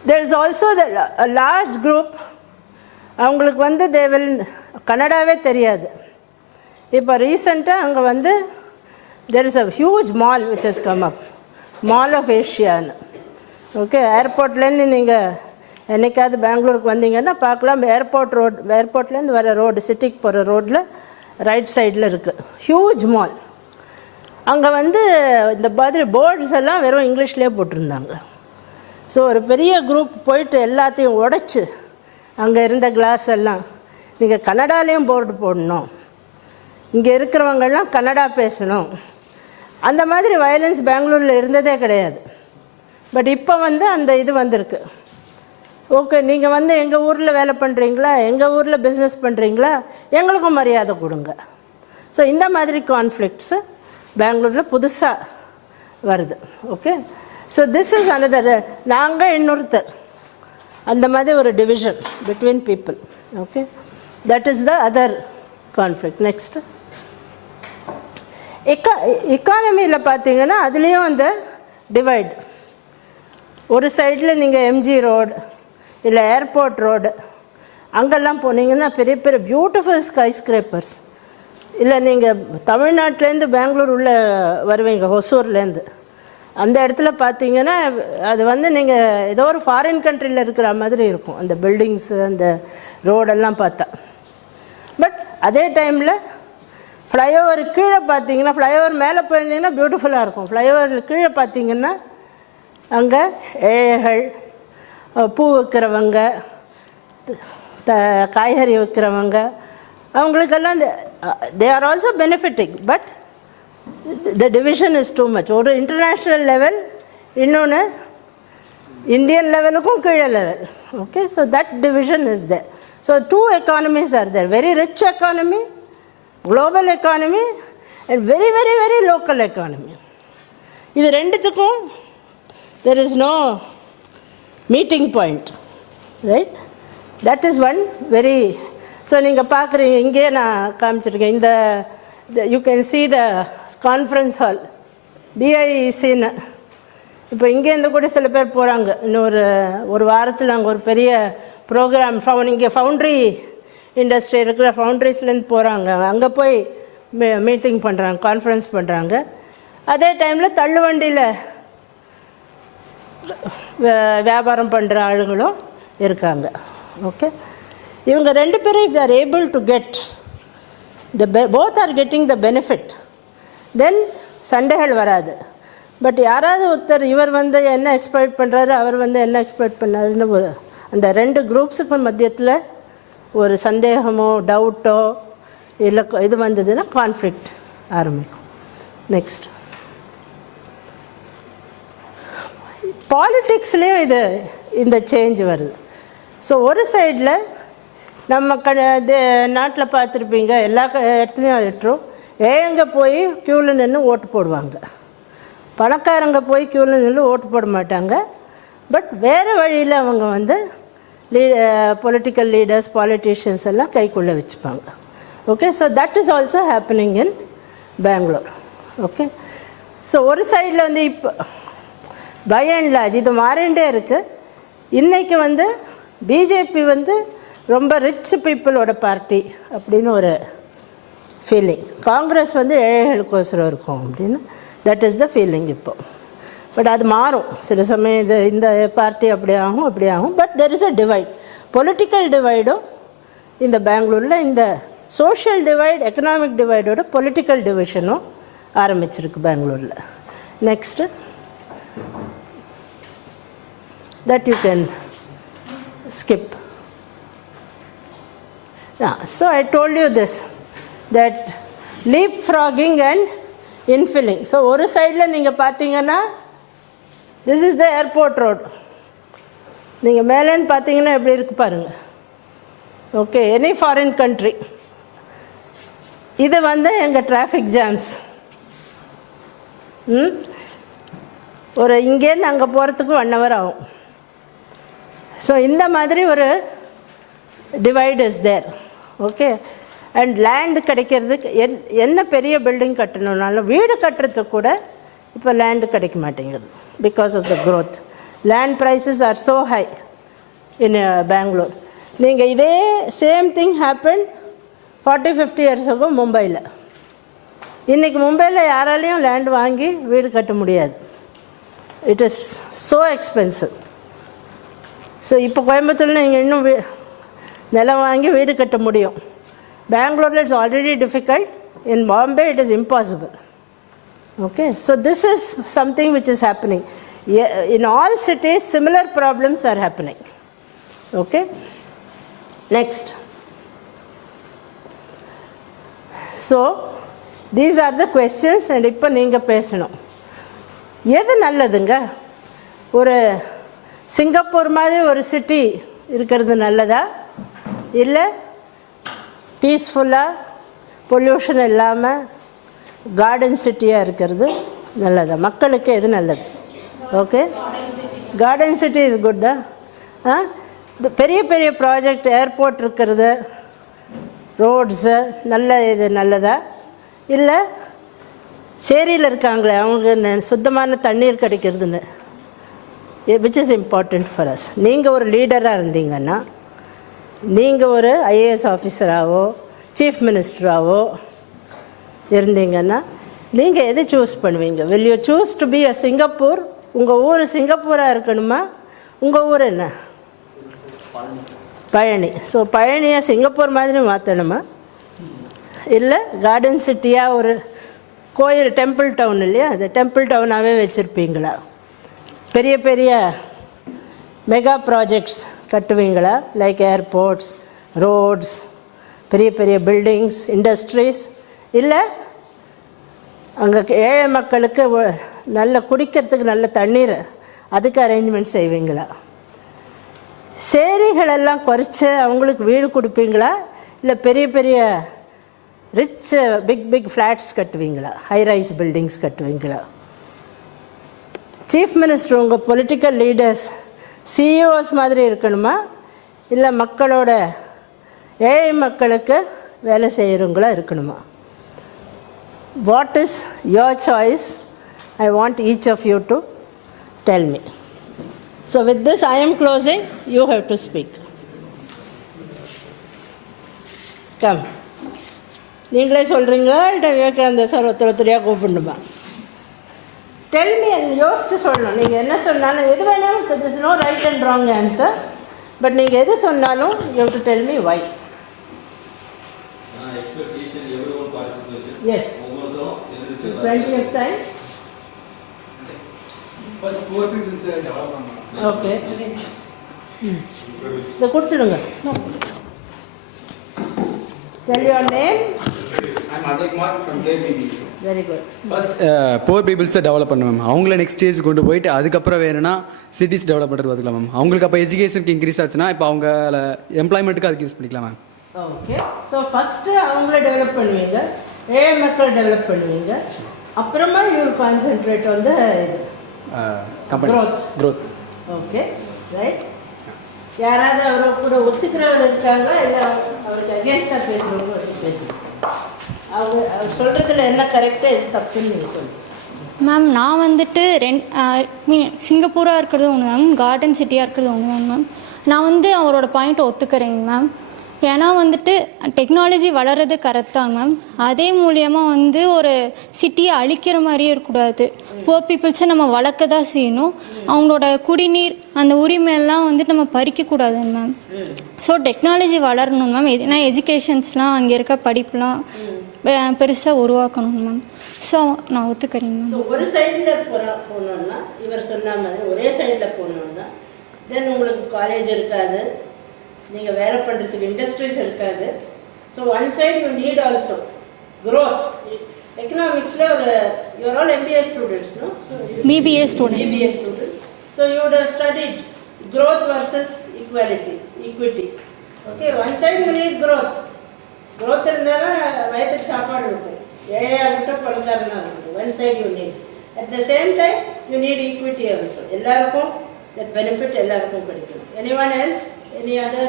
There is also a large group, அவங்களுக்கு வந்து they will கன்னடாவே தெரியாது. இப்போ ரீசெண்டாக அங்கே வந்து there is a huge mall which has come up, Mall of Asia. Okay, ஏர்போர்ட்லேருந்து நீங்கள் என்றைக்காவது பெங்களூருக்கு வந்தீங்கன்னா பார்க்கலாம், ஏர்போர்ட்லேருந்து வர ரோடு, சிட்டிக்கு போகிற ரோட்டில் ரைட் சைடில் இருக்குது ஹியூஜ் மால். அங்கே வந்து இந்த மாதிரி போர்ட்ஸ் எல்லாம் வெறும் இங்கிலீஷ்லேயே போட்டிருந்தாங்க. ஸோ ஒரு பெரிய குரூப் போயிட்டு எல்லாத்தையும் உடைச்சி அங்கே இருந்த கிளாஸ் எல்லாம், நீங்கள் கன்னடாலேயும் போர்டு போடணும், இங்கே இருக்கிறவங்கெல்லாம் கன்னடா பேசணும். அந்த மாதிரி வயலன்ஸ் பெங்களூரில் இருந்ததே கிடையாது. பட் இப்போ வந்து அந்த இது வந்திருக்கு. ஓகே, நீங்கள் வந்து எங்கள் ஊரில் வேலை பண்ணுறீங்களா, எங்கள் ஊரில் பிஸ்னஸ் பண்ணுறீங்களா, எங்களுக்கும் மரியாதை கொடுங்க. ஸோ இந்த மாதிரி கான்ஃப்ளிக்ட்ஸு பெங்களூரில் புதுசாக வருது. Okay, so this is another, நாங்கள் இன்னொருத்தர், அந்த மாதிரி ஒரு division between people. Okay, that is the other conflict. Next எக்கானமியில் பார்த்தீங்கன்னா அதுலேயும் அந்த டிவைட். ஒரு சைடில் நீங்கள் எம்ஜி ரோடு இல்லை ஏர்போர்ட் ரோடு அங்கெல்லாம் போனீங்கன்னா பெரிய பெரிய பியூட்டிஃபுல் ஸ்கை ஸ்க்ரேப்பர்ஸ் இல்லை நீங்கள் தமிழ்நாட்டிலேருந்து பெங்களூர் உள்ள வருவீங்க, ஹொசூர்லேருந்து. அந்த இடத்துல பார்த்தீங்கன்னா அது வந்து நீங்கள் ஏதோ ஒரு ஃபாரின் கண்ட்ரியில் இருக்கிற மாதிரி இருக்கும், அந்த பில்டிங்ஸு அந்த ரோடெல்லாம் பார்த்தா. பட் அதே டைமில் ஃப்ளைஓவர் கீழே பார்த்தீங்கன்னா, ஃப்ளைஓவர் மேலே போயிருந்தீங்கன்னா பியூட்டிஃபுல்லாக இருக்கும். ஃப்ளைஓவர் கீழே பார்த்தீங்கன்னா அங்கே ஏழைகள், பூ விற்கிறவங்க, காய்கறி விற்கிறவங்க, அவங்களுக்கெல்லாம் they are also benefiting. But the division is too much. ஒரு இன்டர்நேஷ்னல் லெவல், இன்னொன்று இந்தியன் லெவலுக்கும் கீழே level. Okay, so that division is there. So 2 economies are there, very rich economy, global economy, and very very very local economy. இது ரெண்டுத்துக்கும் there is no meeting point, right? That is one very. So நீங்கள் பார்க்குறீங்க, இங்கே நான் காமிச்சிருக்கேன், இந்த you can see the conference hall, BIECன்னு. இப்போ இங்கேருந்து கூட சில பேர் போகிறாங்க, இன்னொரு ஒரு வாரத்தில் அங்கே ஒரு பெரிய ப்ரோக்ராம், இங்கே ஃபவுண்ட்ரி இண்டஸ்ட்ரி இருக்கிற ஃபவுண்ட்ரிஸ்லேருந்து போகிறாங்க, அங்கே போய் மீட்டிங் பண்ணுறாங்க, கான்ஃபரன்ஸ் பண்ணுறாங்க. அதே டைமில் தள்ளுவண்டியில் வியாபாரம் பண்ணுற ஆளுங்களும் இருக்காங்க. ஓகே, இவங்க 2 பேரும் if they are able to get both are getting the benefit, then சண்டைகள் வராது. பட் யாராவது ஒருத்தர் இவர் வந்து என்ன எக்ஸ்பெக்ட் பண்ணுறாரு, அவர் வந்து என்ன எக்ஸ்பெக்ட் பண்ணாருன்னு அந்த 2 குரூப்ஸுக்கும் மத்தியத்தில் ஒரு சந்தேகமோ டவுட்டோ இல்லை இது வந்ததுன்னா கான்ஃப்ளிக்ட் ஆரம்பிக்கும். நெக்ஸ்ட், பாலிட்டிக்ஸ்லேயும் இந்த சேஞ்ச் வருது. ஸோ ஒரு சைடில் நம்ம நாட்டில் பார்த்துருப்பீங்க, எல்லா இடத்துலையும் ஏற்றோம், ஏங்க போய் க்யூவில் நின்று ஓட்டு போடுவாங்க, பணக்காரங்க போய் க்யூவில் நின்று ஓட்டு போட மாட்டாங்க. பட் வேறு வழியில் அவங்க வந்து பொலிட்டிக்கல் லீடர்ஸ், பாலிட்டிஷியன்ஸ் எல்லாம் கைக்குள்ளே வச்சுப்பாங்க. Okay, so that is also happening in Bangalore. Okay, so ஒரு சைடில் வந்து இப்போ பை அண்ட் லார்ஜ் இது மாறிண்டே இருக்குது. இன்றைக்கி வந்து பிஜேபி வந்து ரொம்ப ரிச் பீப்புளோட பார்ட்டி அப்படின்னு ஒரு ஃபீலிங், காங்கிரஸ் வந்து ஏழைகளுக்கோசரம் இருக்கும் அப்படின்னு, தட் இஸ் த ஃபீலிங் இப்போ. பட் அது மாறும் சில சமயம், இந்த பார்ட்டி அப்படி ஆகும். But there is a divide, political டிவைடும் இந்த பெங்களூரில், இந்த சோஷியல் டிவைட், எக்கனாமிக் டிவைடோட பொலிட்டிக்கல் டிவிஷனும் ஆரம்பிச்சிருக்கு பெங்களூரில். Next, that you can skip. Yeah, so I told you this, that leapfrogging and infilling. So ஒரு சைடில் நீங்கள் பார்த்தீங்கன்னா this is the airport road, நீங்கள் மேலேன்னு பார்த்தீங்கன்னா எப்படி இருக்கு பாருங்கள். Okay, any foreign country. இது வந்து எங்கள் டிராஃபிக் ஜாம்ஸ். ஒரு இங்கேருந்து அங்கே போகிறதுக்கு 1 hour ஆகும். ஸோ இந்த மாதிரி ஒரு divide is there. Okay, and land கிடைக்கிறதுக்கு என்ன பெரிய பில்டிங் கட்டணுன்னாலும், வீடு கட்டுறதுக்கு கூட இப்போ லேண்டு கிடைக்க மாட்டேங்குது because of the growth. Land prices are so high in Bangalore. நீங்கள் இதே same thing happen 40-50 years ago மும்பையில். இன்றைக்கி மும்பையில் யாராலையும் லேண்ட் வாங்கி வீடு கட்ட முடியாது, it is so expensive. So இப்போ கோயம்புத்தூரில் நீங்கள் இன்னும் நிலம் வாங்கி வீடு கட்ட முடியும். பெங்களூரில் it's already difficult, in Bombay it is impossible. Okay, so this is something which is happening in all cities. Similar problems are happening. Okay, next. So these are the questions. And இப்போ நீங்கள் பேசணும், எது நல்லதுங்க? ஒரு சிங்கப்பூர் மாதிரி ஒரு city இருக்கிறது நல்லதா, இல்லை பீஸ்ஃபுல்லாக பொல்யூஷன் இல்லாமல் கார்டன் சிட்டியாக இருக்கிறது நல்லதா? மக்களுக்கு எது நல்லது? ஓகே, கார்டன் சிட்டி இஸ் குட்டா? பெரிய பெரிய ப்ராஜெக்ட், ஏர்போர்ட் இருக்கிறது, ரோட்ஸு இது நல்லதா? இல்லை சேரியில் இருக்காங்களே அவங்க சுத்தமான தண்ணீர் கிடைக்கிறதுன்னு, which is important for us. நீங்கள் ஒரு லீடராக இருந்தீங்கன்னா, நீங்கள் ஒரு ஐஏஎஸ் ஆஃபீஸராகவோ சீஃப் மினிஸ்டராகவோ இருந்தீங்கன்னா நீங்கள் எது சூஸ் பண்ணுவீங்க? Will you choose to be a Singapore? உங்கள் ஊர் சிங்கப்பூராக இருக்கணுமா? உங்கள் ஊர் என்ன? பழனி. ஸோ பழனியை சிங்கப்பூர் மாதிரி மாற்றணுமா? இல்லை கார்டன் சிட்டியாக ஒரு கோயில் டெம்பிள் டவுன் இல்லையா, அது டெம்பிள் டவுனாகவே வச்சுருப்பீங்களா? பெரிய பெரிய மெகா ப்ராஜெக்ட்ஸ் கட்டுவீங்களா? லைக் ஏர்போர்ட்ஸ், ரோட்ஸ், பெரிய பெரிய பில்டிங்ஸ், இண்டஸ்ட்ரீஸ்? இல்லை அங்கே ஏழை மக்களுக்கு நல்ல குடிக்கிறதுக்கு நல்ல தண்ணீர் அதுக்கு அரேஞ்ச்மெண்ட் செய்வீங்களா? சேரிகளெல்லாம் குறைச்சி அவங்களுக்கு வீடு கொடுப்பீங்களா? இல்லை பெரிய பெரிய ரிச் பிக் ஃப்ளாட்ஸ் கட்டுவீங்களா? ஹை ரைஸ் பில்டிங்ஸ் கட்டுவீங்களா? சீஃப் மினிஸ்டர் உங்கள் பொலிட்டிக்கல் லீடர்ஸ் சிஇஓஸ் மாதிரி இருக்கணுமா? இல்லை மக்களோட ஏழை மக்களுக்கு வேலை செய்கிறவங்களா இருக்கணுமா? What is your choice? I want each of you to tell me. So with this I am closing. You have to speak. Come. நீங்களே சொல்கிறீங்களா இல்லை விவேகானந்த சார் ஒருத்தரையாக கூப்பிடணுமா? Tell me. யோசித்து சொல்லணும். நீங்கள் என்ன சொன்னாலும் எது வேணாலும், there is no right and wrong answer. But நீங்கள் எது சொன்னாலும் you have to tell me why. Yes. Plenty of time. First, poor people say development. Okay. இதை கொடுத்துடுங்க. Tell your name. I'm Ajay Kumar from Third BBA. Very good. First, poor people develop பண்ணணும் ma'am. அவங்கள next stage கொண்டு போயிட்டு அதுக்கப்புறம் வேணும்னா cities develop பண்ணுறது பார்த்துக்கலாம் மேம். அவங்களுக்கு அப்போ எஜுகேஷனுக்கு இன்க்ரீஸ் ஆச்சுன்னா இப்போ அவங்க எம்ப்ளாய்மெண்ட்டுக்கு அதுக்கு யூஸ் பண்ணிக்கலாம் மேம். ஓகே. ஸோ ஃபஸ்ட்டு அவங்கள டெவலப் பண்ணுவீங்க, ஏழை மக்கள் டெவலப் பண்ணுவீங்க, அப்புறமா யூ கான்சென்ட்ரேட் வந்து இது growth. Okay, right. யாராவது அவரை கூட ஒத்துக்கிறவர் இருக்காங்க, இல்லை அவருக்கு அகேன்ஸ்டாக பேசுகிறவங்க பேசுங்க. அவர் சொல்கிறதுல என்ன கரெக்டாக எது தப்புன்னு நீங்கள் சொல்லுங்கள். மேம் நான் வந்துட்டு சிங்கப்பூராக இருக்கிறது ஒன்று மேம், கார்டன் சிட்டியாக இருக்கிறது ஒன்று தான் மேம். நான் வந்து அவரோட பாயிண்ட்டை ஒத்துக்கிறேங்க மேம். ஏன்னா வந்துட்டு டெக்னாலஜி வளர்கிறது கரெக்ட் தான் மேம். அதே மூலியமாக வந்து ஒரு சிட்டியை அழிக்கிற மாதிரியே இருக்கக்கூடாது. புவர் பீப்புள்ஸை நம்ம வளர்க்க தான் செய்யணும். அவங்களோட குடிநீர் அந்த உரிமையெல்லாம் வந்துட்டு நம்ம பறிக்கக்கூடாதுங்க மேம். ஸோ டெக்னாலஜி வளரணும் மேம். ஏன்னா எஜுகேஷன்ஸ்லாம் அங்கே இருக்க படிப்புலாம் பெருசாக உருவாக்கணும் மேம். ஸோ நான் ஒத்துக்கிறேங்க மேம். ஸோ ஒரு சைடில் போனோம்னா இவர் சொன்ன மாதிரி ஒரே சைடில் போனோம்னா தென் உங்களுக்கு காலேஜ் இருக்காது, நீங்கள் வேலை பண்ணுறதுக்கு இண்டஸ்ட்ரீஸ் இருக்காது. So one side you need also growth. எக்கனாமிக்ஸில் ஒரு you are all MBA students, no? BBA students. So you would have studied growth versus equity. Okay, one side you need growth இருந்தாலும் வயத்துக்கு சாப்பாடு இருக்கும், ஏழையாக இருக்கட்டும் பணக்காரனாக இருக்கட்டும். One side you need, at the same time you need equity also. எல்லாருக்கும் that benefit எல்லாருக்கும் கிடைக்கும். anyone else? Any other?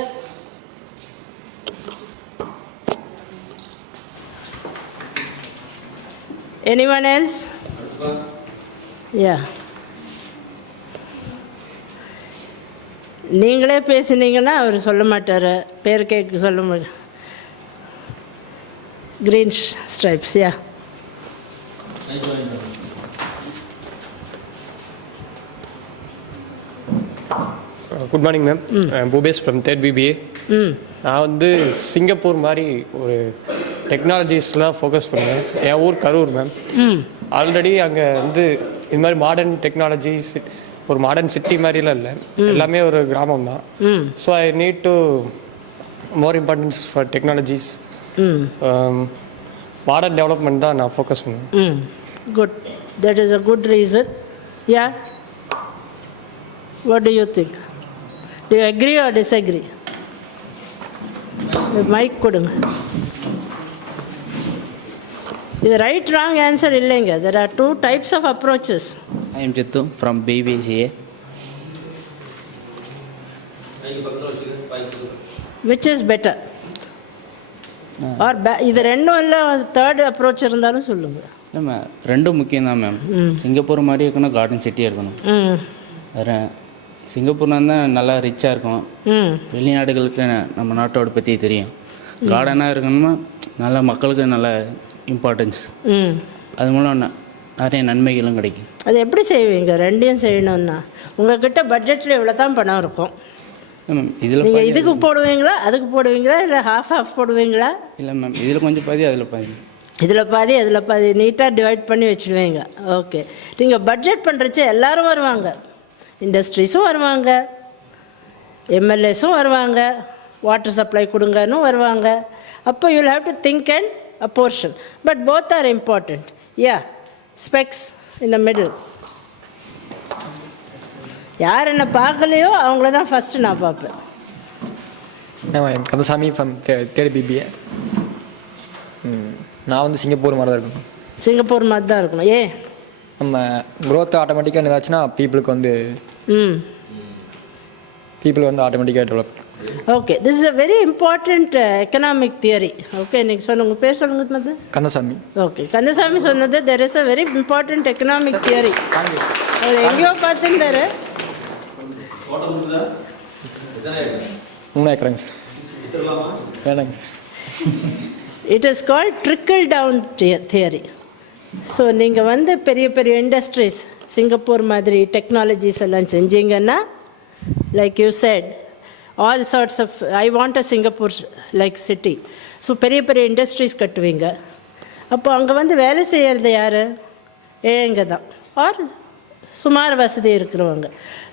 Anyone else? Yeah. நீங்களே பேசினீங்கன்னா அவர் சொல்ல மாட்டார், பேர் கேட்க சொல்ல மாட்டார். Green stripes, yeah. Good morning ma'am. Bhupesh from third BBA. நான் வந்து சிங்கப்பூர் மாதிரி ஒரு டெக்னாலஜிஸ்லாம் ஃபோக்கஸ் பண்ணுவேன். என் ஊர் கரூர் மேம். ஆல்ரெடி அங்கே வந்து இது மாதிரி மாடர்ன் டெக்னாலஜிஸ், ஒரு மாடர்ன் சிட்டி மாதிரிலாம் இல்லை, எல்லாமே ஒரு கிராமம் தான். So I need to more importance for technologies, modern development தான் நான் ஃபோக்கஸ் பண்ணுவேன். Good, that is a good reason. Yeah, what do you think? Do you agree or disagree? Mike கொடுங்க. இது ரைட் ராங் ஆன்சர் இல்லைங்க. there are two types of approaches. I am Jittu from BBCA. Which is better? or இது ரெண்டும் இல்லை, third approach இருந்தாலும் சொல்லுங்கள். இல்லை ரெண்டும் முக்கியம் தான் மேம். சிங்கப்பூர் மாதிரி இருக்கணும், கார்டன் சிட்டியாக இருக்கணும். வேறு சிங்கப்பூர்னா தான் நல்லா ரிச்சாக இருக்கணும். வெளிநாடுகளுக்கு நம்ம நாட்டோட பற்றி தெரியும். கார்டனாக இருக்கணுமா, நல்லா மக்களுக்கு நல்லா இம்பார்ட்டன்ஸ். ம். அது மூலம் நிறைய நன்மைகளும் கிடைக்கும். அது எப்படி செய்வீங்க? ரெண்டையும் செய்யணும்னா உங்ககிட்ட பட்ஜெட்டில் இவ்வளோ தான் பணம் இருக்கும். மேம் இதில் நீங்கள் இதுக்கு போடுவீங்களா, அதுக்கு போடுவீங்களா, இல்லை ஹாஃப் போடுவீங்களா? இல்லை மேம், இதில் கொஞ்சம் பாதி அதில் பாதி. இதில் பாதி அதில் பாதி நீட்டாக டிவைட் பண்ணி வச்சுடுவீங்க. ஓகே. நீங்கள் பட்ஜெட் பண்ணுறச்ச எல்லோரும் வருவாங்க, இண்டஸ்ட்ரீஸும் வருவாங்க, எம்எல்ஏஸும் வருவாங்க, வாட்டர் சப்ளை கொடுங்கன்னு வருவாங்க. அப்போ you will have to think and a portion, but both are important. Yeah, specs in the middle. யார் என்ன பார்க்கலையோ அவங்கள தான் ஃபஸ்ட்டு நான் பார்ப்பேன். Kandasamy from third BBA. நான் வந்து சிங்கப்பூர் மாதிரி தான் இருக்கணும். சிங்கப்பூர் மாதிரி தான் இருக்கணும். ஏன்? நம்ம க்ரோத் ஆட்டோமேட்டிக்காக ஏதாச்சுன்னா பீப்புளுக்கு வந்து பீப்புள் வந்து ஆட்டோமேட்டிக்காக develop. Okay, this is a very important economic theory. Okay, நீங்கள் சொல்லுங்கள், உங்கள் பேர் சொல்லுங்கள் மது. கந்தசாமி. ஓகே, கந்தசாமி சொன்னது there is a very important economic theory. அவர் எங்கேயோ பார்த்துட்டாரு. 3 ஏக்கராங்க சார். வேணாங்க sir. It is called trickle down theory. So நீங்கள் வந்து பெரிய பெரிய இண்டஸ்ட்ரீஸ் சிங்கப்பூர் மாதிரி டெக்னாலஜிஸ் எல்லாம் செஞ்சீங்கன்னா, like you said, all sorts of I want a Singapore like city. So பெரிய பெரிய இண்டஸ்ட்ரீஸ் கட்டுவீங்க. அப்போ அங்கே வந்து வேலை செய்கிறது யார்? ஏழைங்க தான், ஆர் சுமார் வசதி இருக்கிறவங்க.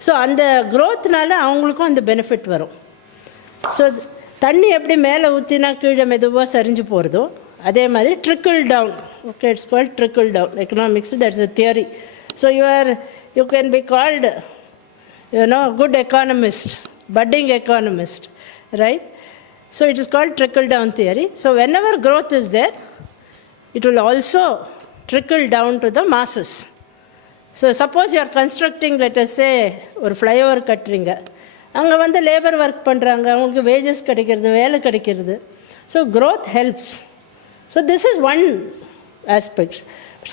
ஸோ அந்த க்ரோத்னால அவங்களுக்கும் அந்த பெனிஃபிட் வரும். ஸோ தண்ணி எப்படி மேலே ஊற்றினா கீழே மெதுவாக சரிஞ்சு போகிறதோ, அதே மாதிரி trickle down. Okay, it's called trickle down economics. That's a theory. So you can be called good economist, budding economist, right? So it is called trickle down theory. So whenever growth is there, it will also trickle down to the masses. So suppose you are constructing, let us say, or flyover கட்டுறீங்க, அங்கே வந்து labour work பண்ணுறாங்க, அவங்களுக்கு wages கிடைக்கிறது, வேலை கிடைக்கிறது. So growth helps. So this is one aspect.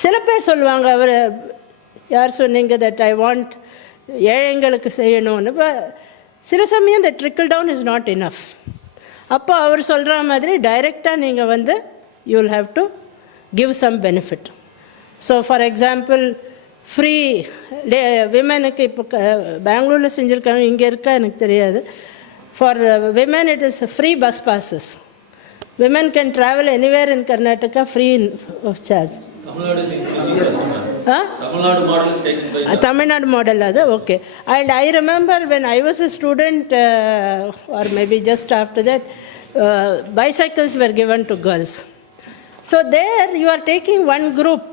சில பேர் சொல்லுவாங்க, அவர் யார் சொன்னீங்க, தட் ஐ வாண்ட் ஏழைங்களுக்கு செய்யணும்னு. இப்போ சில சமயம் the trickle down is not enough. அப்போ அவர் சொல்கிற மாதிரி டைரெக்டாக நீங்கள் வந்து you will have to give some benefit. So for example, free விமெனுக்கு இப்போ பெங்களூரில் செஞ்சுருக்காங்க, இங்கே இருக்கா எனக்கு தெரியாது. For women it is free bus passes. Women can travel anywhere in Karnataka free of charge. Tamil Nadu model அது. Okay. And I remember when I was a student, or maybe just after that, bicycles were given to girls. So there you are taking one group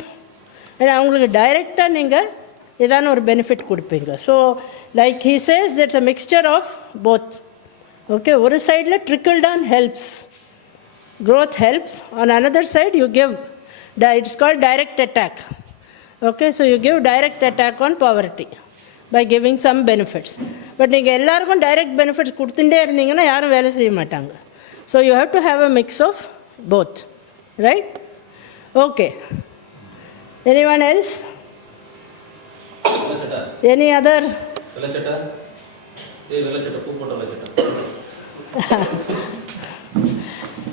and அவங்களுக்கு டைரெக்டாக நீங்கள் ஏதான ஒரு benefit கொடுப்பீங்க. So like he says that's a mixture of both. Okay, ஒரு சைடில் trickle down helps, growth helps. On another side you give, it's called direct attack. Okay, so you give direct attack on poverty by giving some benefits. But நீங்கள் எல்லாருக்கும் direct benefits கொடுத்துட்டே இருந்தீங்கன்னா யாரும் வேலை செய்ய மாட்டாங்க. So you have to have a mix of both, right? Okay. Anyone else? Any other?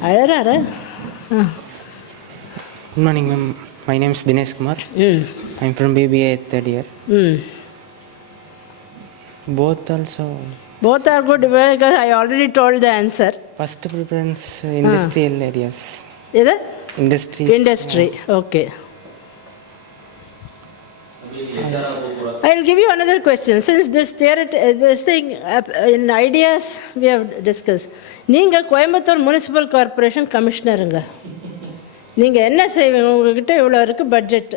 அழறாரா? Good morning, ma'am. My name is Dinesh Kumar. I'm from BBA third year. Both are good because I already told the answer. First preference industrial areas. Either? Industry. Okay. I will give you another question. Since this thing in ideas we have discussed. நீங்கள் Coimbatore municipal corporation கமிஷனருங்க. நீங்கள் என்ன செய்வீங்க? உங்கள்கிட்ட இவ்வளோ இருக்குது budget,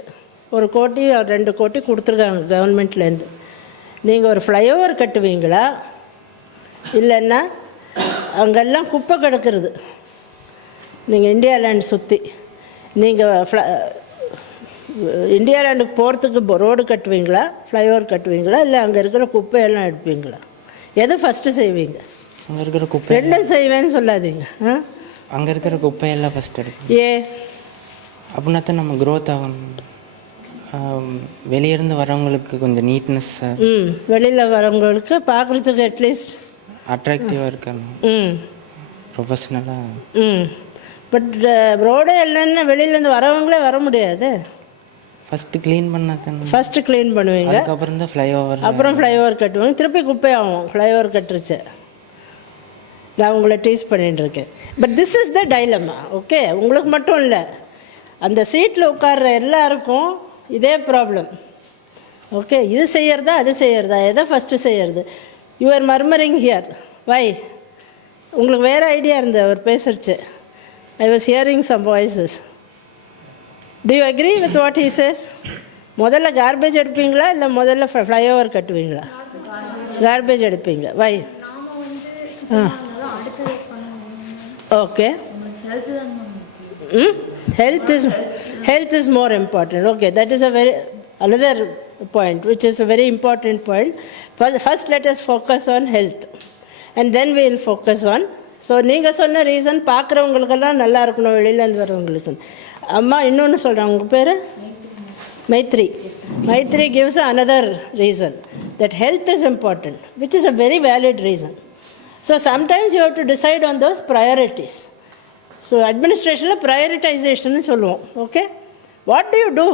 1 கோடி 2 கோடி கொடுத்துருக்காங்க கவர்மெண்ட்லேருந்து. நீங்கள் ஒரு ஃப்ளைஓவர் கட்டுவீங்களா, இல்லைன்னா அங்கெல்லாம் குப்பை கிடக்கிறது, நீங்கள் இந்தியா லேண்ட் சுற்றி நீங்கள் இந்தியா லேண்டுக்கு போகிறதுக்கு ரோடு கட்டுவீங்களா, ஃப்ளைஓவர் கட்டுவீங்களா, இல்லை அங்கே இருக்கிற குப்பையெல்லாம் எடுப்பீங்களா? எது ஃபஸ்ட்டு செய்வீங்க? அங்கே இருக்கிற குப்பை ரெண்டும் செய்வேன்னு சொல்லாதீங்க. அங்கே இருக்கிற குப்பையெல்லாம் ஃபஸ்ட் எடுப்போம். அப்படின்னா தான் நம்ம க்ரோத் ஆகணும். வெளியிருந்து வரவங்களுக்கு கொஞ்சம் நீட்னஸ், வெளியில் வரவங்களுக்கு பார்க்குறதுக்கு அட்லீஸ்ட் அட்ராக்டிவாக இருக்கணும், ப்ரொஃபஷ்னலாக. பட் ரோடே இல்லைன்னா வெளியிலேருந்து வரவங்களே வர முடியாது. ஃபஸ்ட்டு க்ளீன் பண்ணால் தானே. ஃபஸ்ட்டு க்ளீன் பண்ணுவீங்க, அதுக்கப்புறம் தான் ஃப்ளைஓவர், அப்புறம் ஃப்ளைஓவர் கட்டுவாங்க, திருப்பி குப்பை ஆகும். ஃப்ளைஓவர் கட்டுருச்சு. நான் உங்களை டீஸ் பண்ணிட்டு இருக்கேன். But this is the dilemma. Okay, உங்களுக்கு மட்டும் இல்லை, அந்த சீட்டில் உட்கார்ற எல்லாருக்கும் இதே ப்ராப்ளம். ஓகே, இது செய்யறதா அது செய்யறதா, எதை ஃபஸ்ட்டு செய்யறது? You are murmuring here. Why? உங்களுக்கு வேறு ஐடியா இருந்தது அவர் பேசுறச்சு. I was hearing some voices. Do you agree with what he says? முதல்ல கார்பேஜ் எடுப்பீங்களா இல்லை முதல்ல ஃப்ளைஓவர் கட்டுவீங்களா? கார்பேஜ் எடுப்பீங்க. Why? Okay, health is more important. Okay, that is another point, which is a very important point. First let us focus on health and then we will focus on. So நீங்கள் சொன்ன reason பார்க்குறவங்களுக்கெல்லாம் நல்லா இருக்கணும், வெளியிலேருந்து வரவங்களுக்கு. அம்மா இன்னொன்று சொல்கிறாங்க, உங்கள் பேர் Maithri. Maithri gives another reason that health is important, which is a very valid reason. So sometimes you have to decide on those priorities. So administration prioritization சொல்லுவோம். Okay, what do you do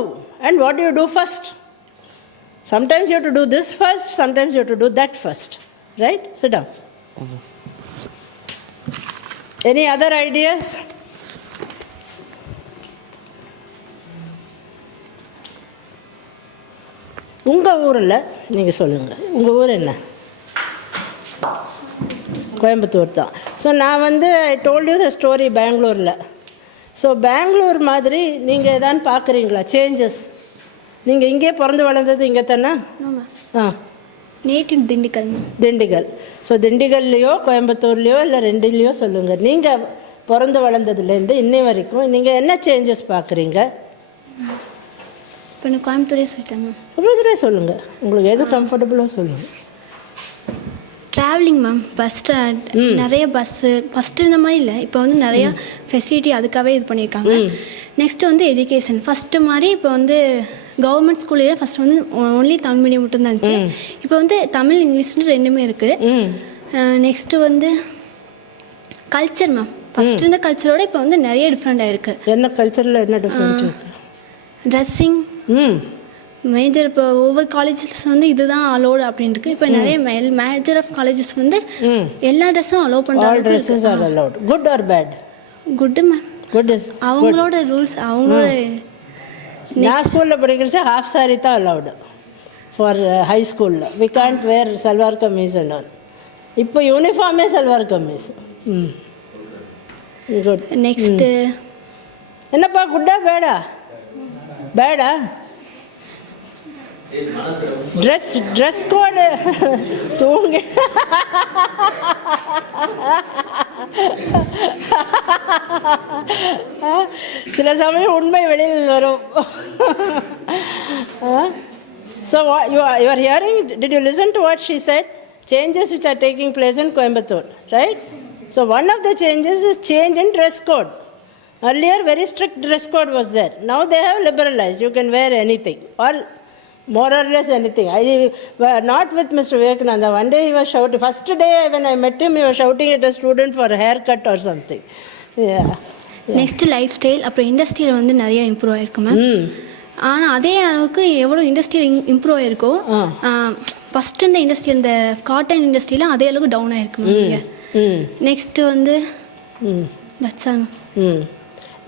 and what do you do first? Sometimes you have to do this first, sometimes you have to do that first, right? Sit down. Any other ideas? உங்கள் ஊரில் நீங்கள் சொல்லுங்கள், உங்கள் ஊர் என்ன? கோயம்புத்தூர் தான். So நான் வந்து ஐ டோல்ட் யூ த ஸ்டோரி பெங்களூரில். ஸோ பெங்களூர் மாதிரி நீங்கள் எதான்னு பார்க்குறீங்களா சேஞ்சஸ்? நீங்கள் இங்கே பிறந்து வளர்ந்தது இங்கே தானே? நேட்டிவ் திண்டுக்கல். திண்டுக்கல். ஸோ திண்டுக்கல்லையோ கோயம்புத்தூர்லேயோ இல்லை ரெண்டுலேயோ சொல்லுங்கள், நீங்கள் பிறந்து வளர்ந்ததுலேருந்து இன்னை வரைக்கும் நீங்கள் என்ன சேஞ்சஸ் பார்க்குறீங்க? இப்போ நான் கோயம்புத்தூரே சொல்லிட்டேன் மேம். கோயம்புத்தூரே சொல்லுங்கள், உங்களுக்கு எது கம்ஃபர்டபுளோ சொல்லுங்கள். ட்ராவலிங் மேம், பஸ் நிறைய பஸ்ஸு ஃபஸ்ட்டு இருந்த மாதிரி இல்லை, இப்போ வந்து நிறையா ஃபெசிலிட்டி அதுக்காகவே இது பண்ணியிருக்காங்க. நெக்ஸ்ட்டு வந்து எஜுகேஷன். ஃபஸ்ட்டு மாதிரி இப்போ வந்து கவர்மெண்ட் ஸ்கூல்லேயே ஃபஸ்ட்டு வந்து ஒன்லி தமிழ் மீடியம் மட்டும் தான் இருந்துச்சு. இப்போ வந்து தமிழ் இங்கிலீஷ்னு ரெண்டுமே இருக்குது. நெக்ஸ்ட்டு வந்து கல்ச்சர் மேம், ஃபஸ்ட்டு இருந்த கல்ச்சரோட இப்போ வந்து நிறைய டிஃப்ரெண்ட் ஆகிருக்கு. என்ன கல்ச்சரில் என்ன டிஃப்ரெண்ட்? Dressing major. இப்போ ஒவ்வொரு காலேஜஸ் வந்து இதுதான் அலோடு அப்படின்னு இருக்கு. இப்போ நிறைய மேஜர் ஆஃப் காலேஜஸ் வந்து எல்லா ட்ரெஸ்ஸும் அலோவ் பண்ணுறாங்க. Good or bad? Good ma'am. Good is அவங்களோட ரூல்ஸ். அவங்களோட நான் ஸ்கூலில் படிக்கிறச்சா ஹாஃப் சாரி தான் அலவுடு ஃபார் ஹை ஸ்கூலில். We can't wear salwar kameez and all. இப்போ யூனிஃபார்மே சல்வார் கமீஸ். குட். நெக்ஸ்ட்டு என்னப்பா, குட்டா பேடா? பேடா ட்ரெஸ் கோடு தூங்க. சில சமயம் உண்மை வெளியில் வரும். So you are hearing, did you listen to what she said? Changes which are taking place in Coimbatore, right? So one of the changes is change in dress code. Earlier very strict dress code was there. Now they have liberalized. You can wear anything or more or less anything. I not with Mr. Vivekananda. One day he was shouting. First day when I met him, he was shouting at a student for a haircut or something. Yeah. Next life style. அப்புறம் இண்டஸ்ட்ரியில் வந்து நிறைய improve ஆகிருக்கு ma'am. ஆனால் அதே அளவுக்கு எவ்வளோ இண்டஸ்ட்ரியில் இம்ப்ரூவ் ஆகிருக்கோ, ஃபஸ்ட்டு இந்த இண்டஸ்ட்ரி, இந்த காட்டன் இண்டஸ்ட்ரியில் அதே அளவுக்கு டவுன் ஆகிருக்கு மேம் இங்கே. நெக்ஸ்ட்டு வந்து that's all.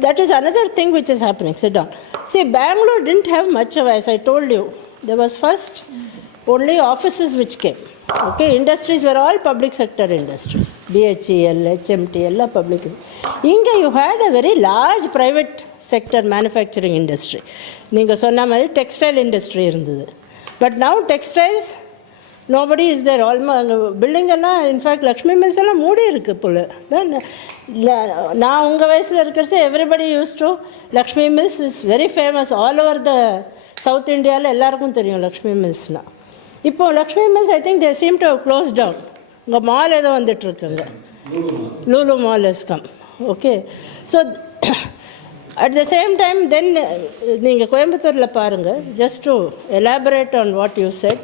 That is another thing which is happening. Sit down. See, Bangalore didn't have much of, as I told you. There was first only offices which came. Okay, industries were all public sector industries. BHEL, HMT, all public. Inga you had a very large private sector manufacturing industry. Neenga sonna mari textile industry irundhudu. But now textiles, nobody is there. Almost building எல்லாம் in fact Lakshmi mills எல்லாம் மூடி இருக்கு போல. நான் உங்கள் வயசில் இருக்கிறச்சு everybody use to Lakshmi mills is very famous all over the south இந்தியாவில் எல்லாருக்கும் தெரியும் லக்ஷ்மி மில்ஸ்னால். இப்போது Lakshmi mills I think they seem to close down. உங்கள் மால் ஏதோ வந்துட்டுருக்குங்க, Lulu mall is come. Okay, so at the same time then நீங்கள் கோயம்புத்தூரில் பாருங்கள், just to elaborate on what you said.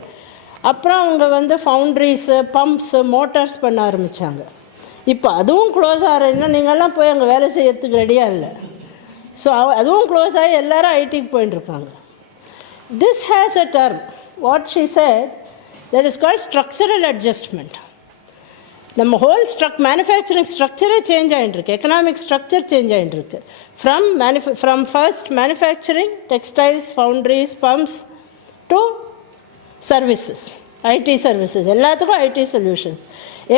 அப்புறம் அவங்க வந்து ஃபவுண்ட்ரிஸு, பம்ப்ஸு, மோட்டார்ஸ் பண்ண ஆரம்பித்தாங்க. இப்போ அதுவும் க்ளோஸ் ஆகிறேன்னா நீங்கள்லாம் போய் அங்கே வேலை செய்யறதுக்கு ரெடியாக இல்லை. ஸோ அதுவும் க்ளோஸ் ஆகி எல்லாரும் ஐடிக்கு போயிட்டுருக்காங்க. This has a term, what she said, that is called structural adjustment. நம்ம ஹோல் மேனுஃபேக்சரிங் ஸ்ட்ரக்சரே சேஞ்ச் ஆகிட்டுருக்கு, எக்கனாமிக் ஸ்ட்ரக்சர் சேஞ்ச் ஆகிட்டுருக்கு. From first manufacturing, textiles, foundries, pumps to services, IT services, எல்லாத்துக்கும் IT solution.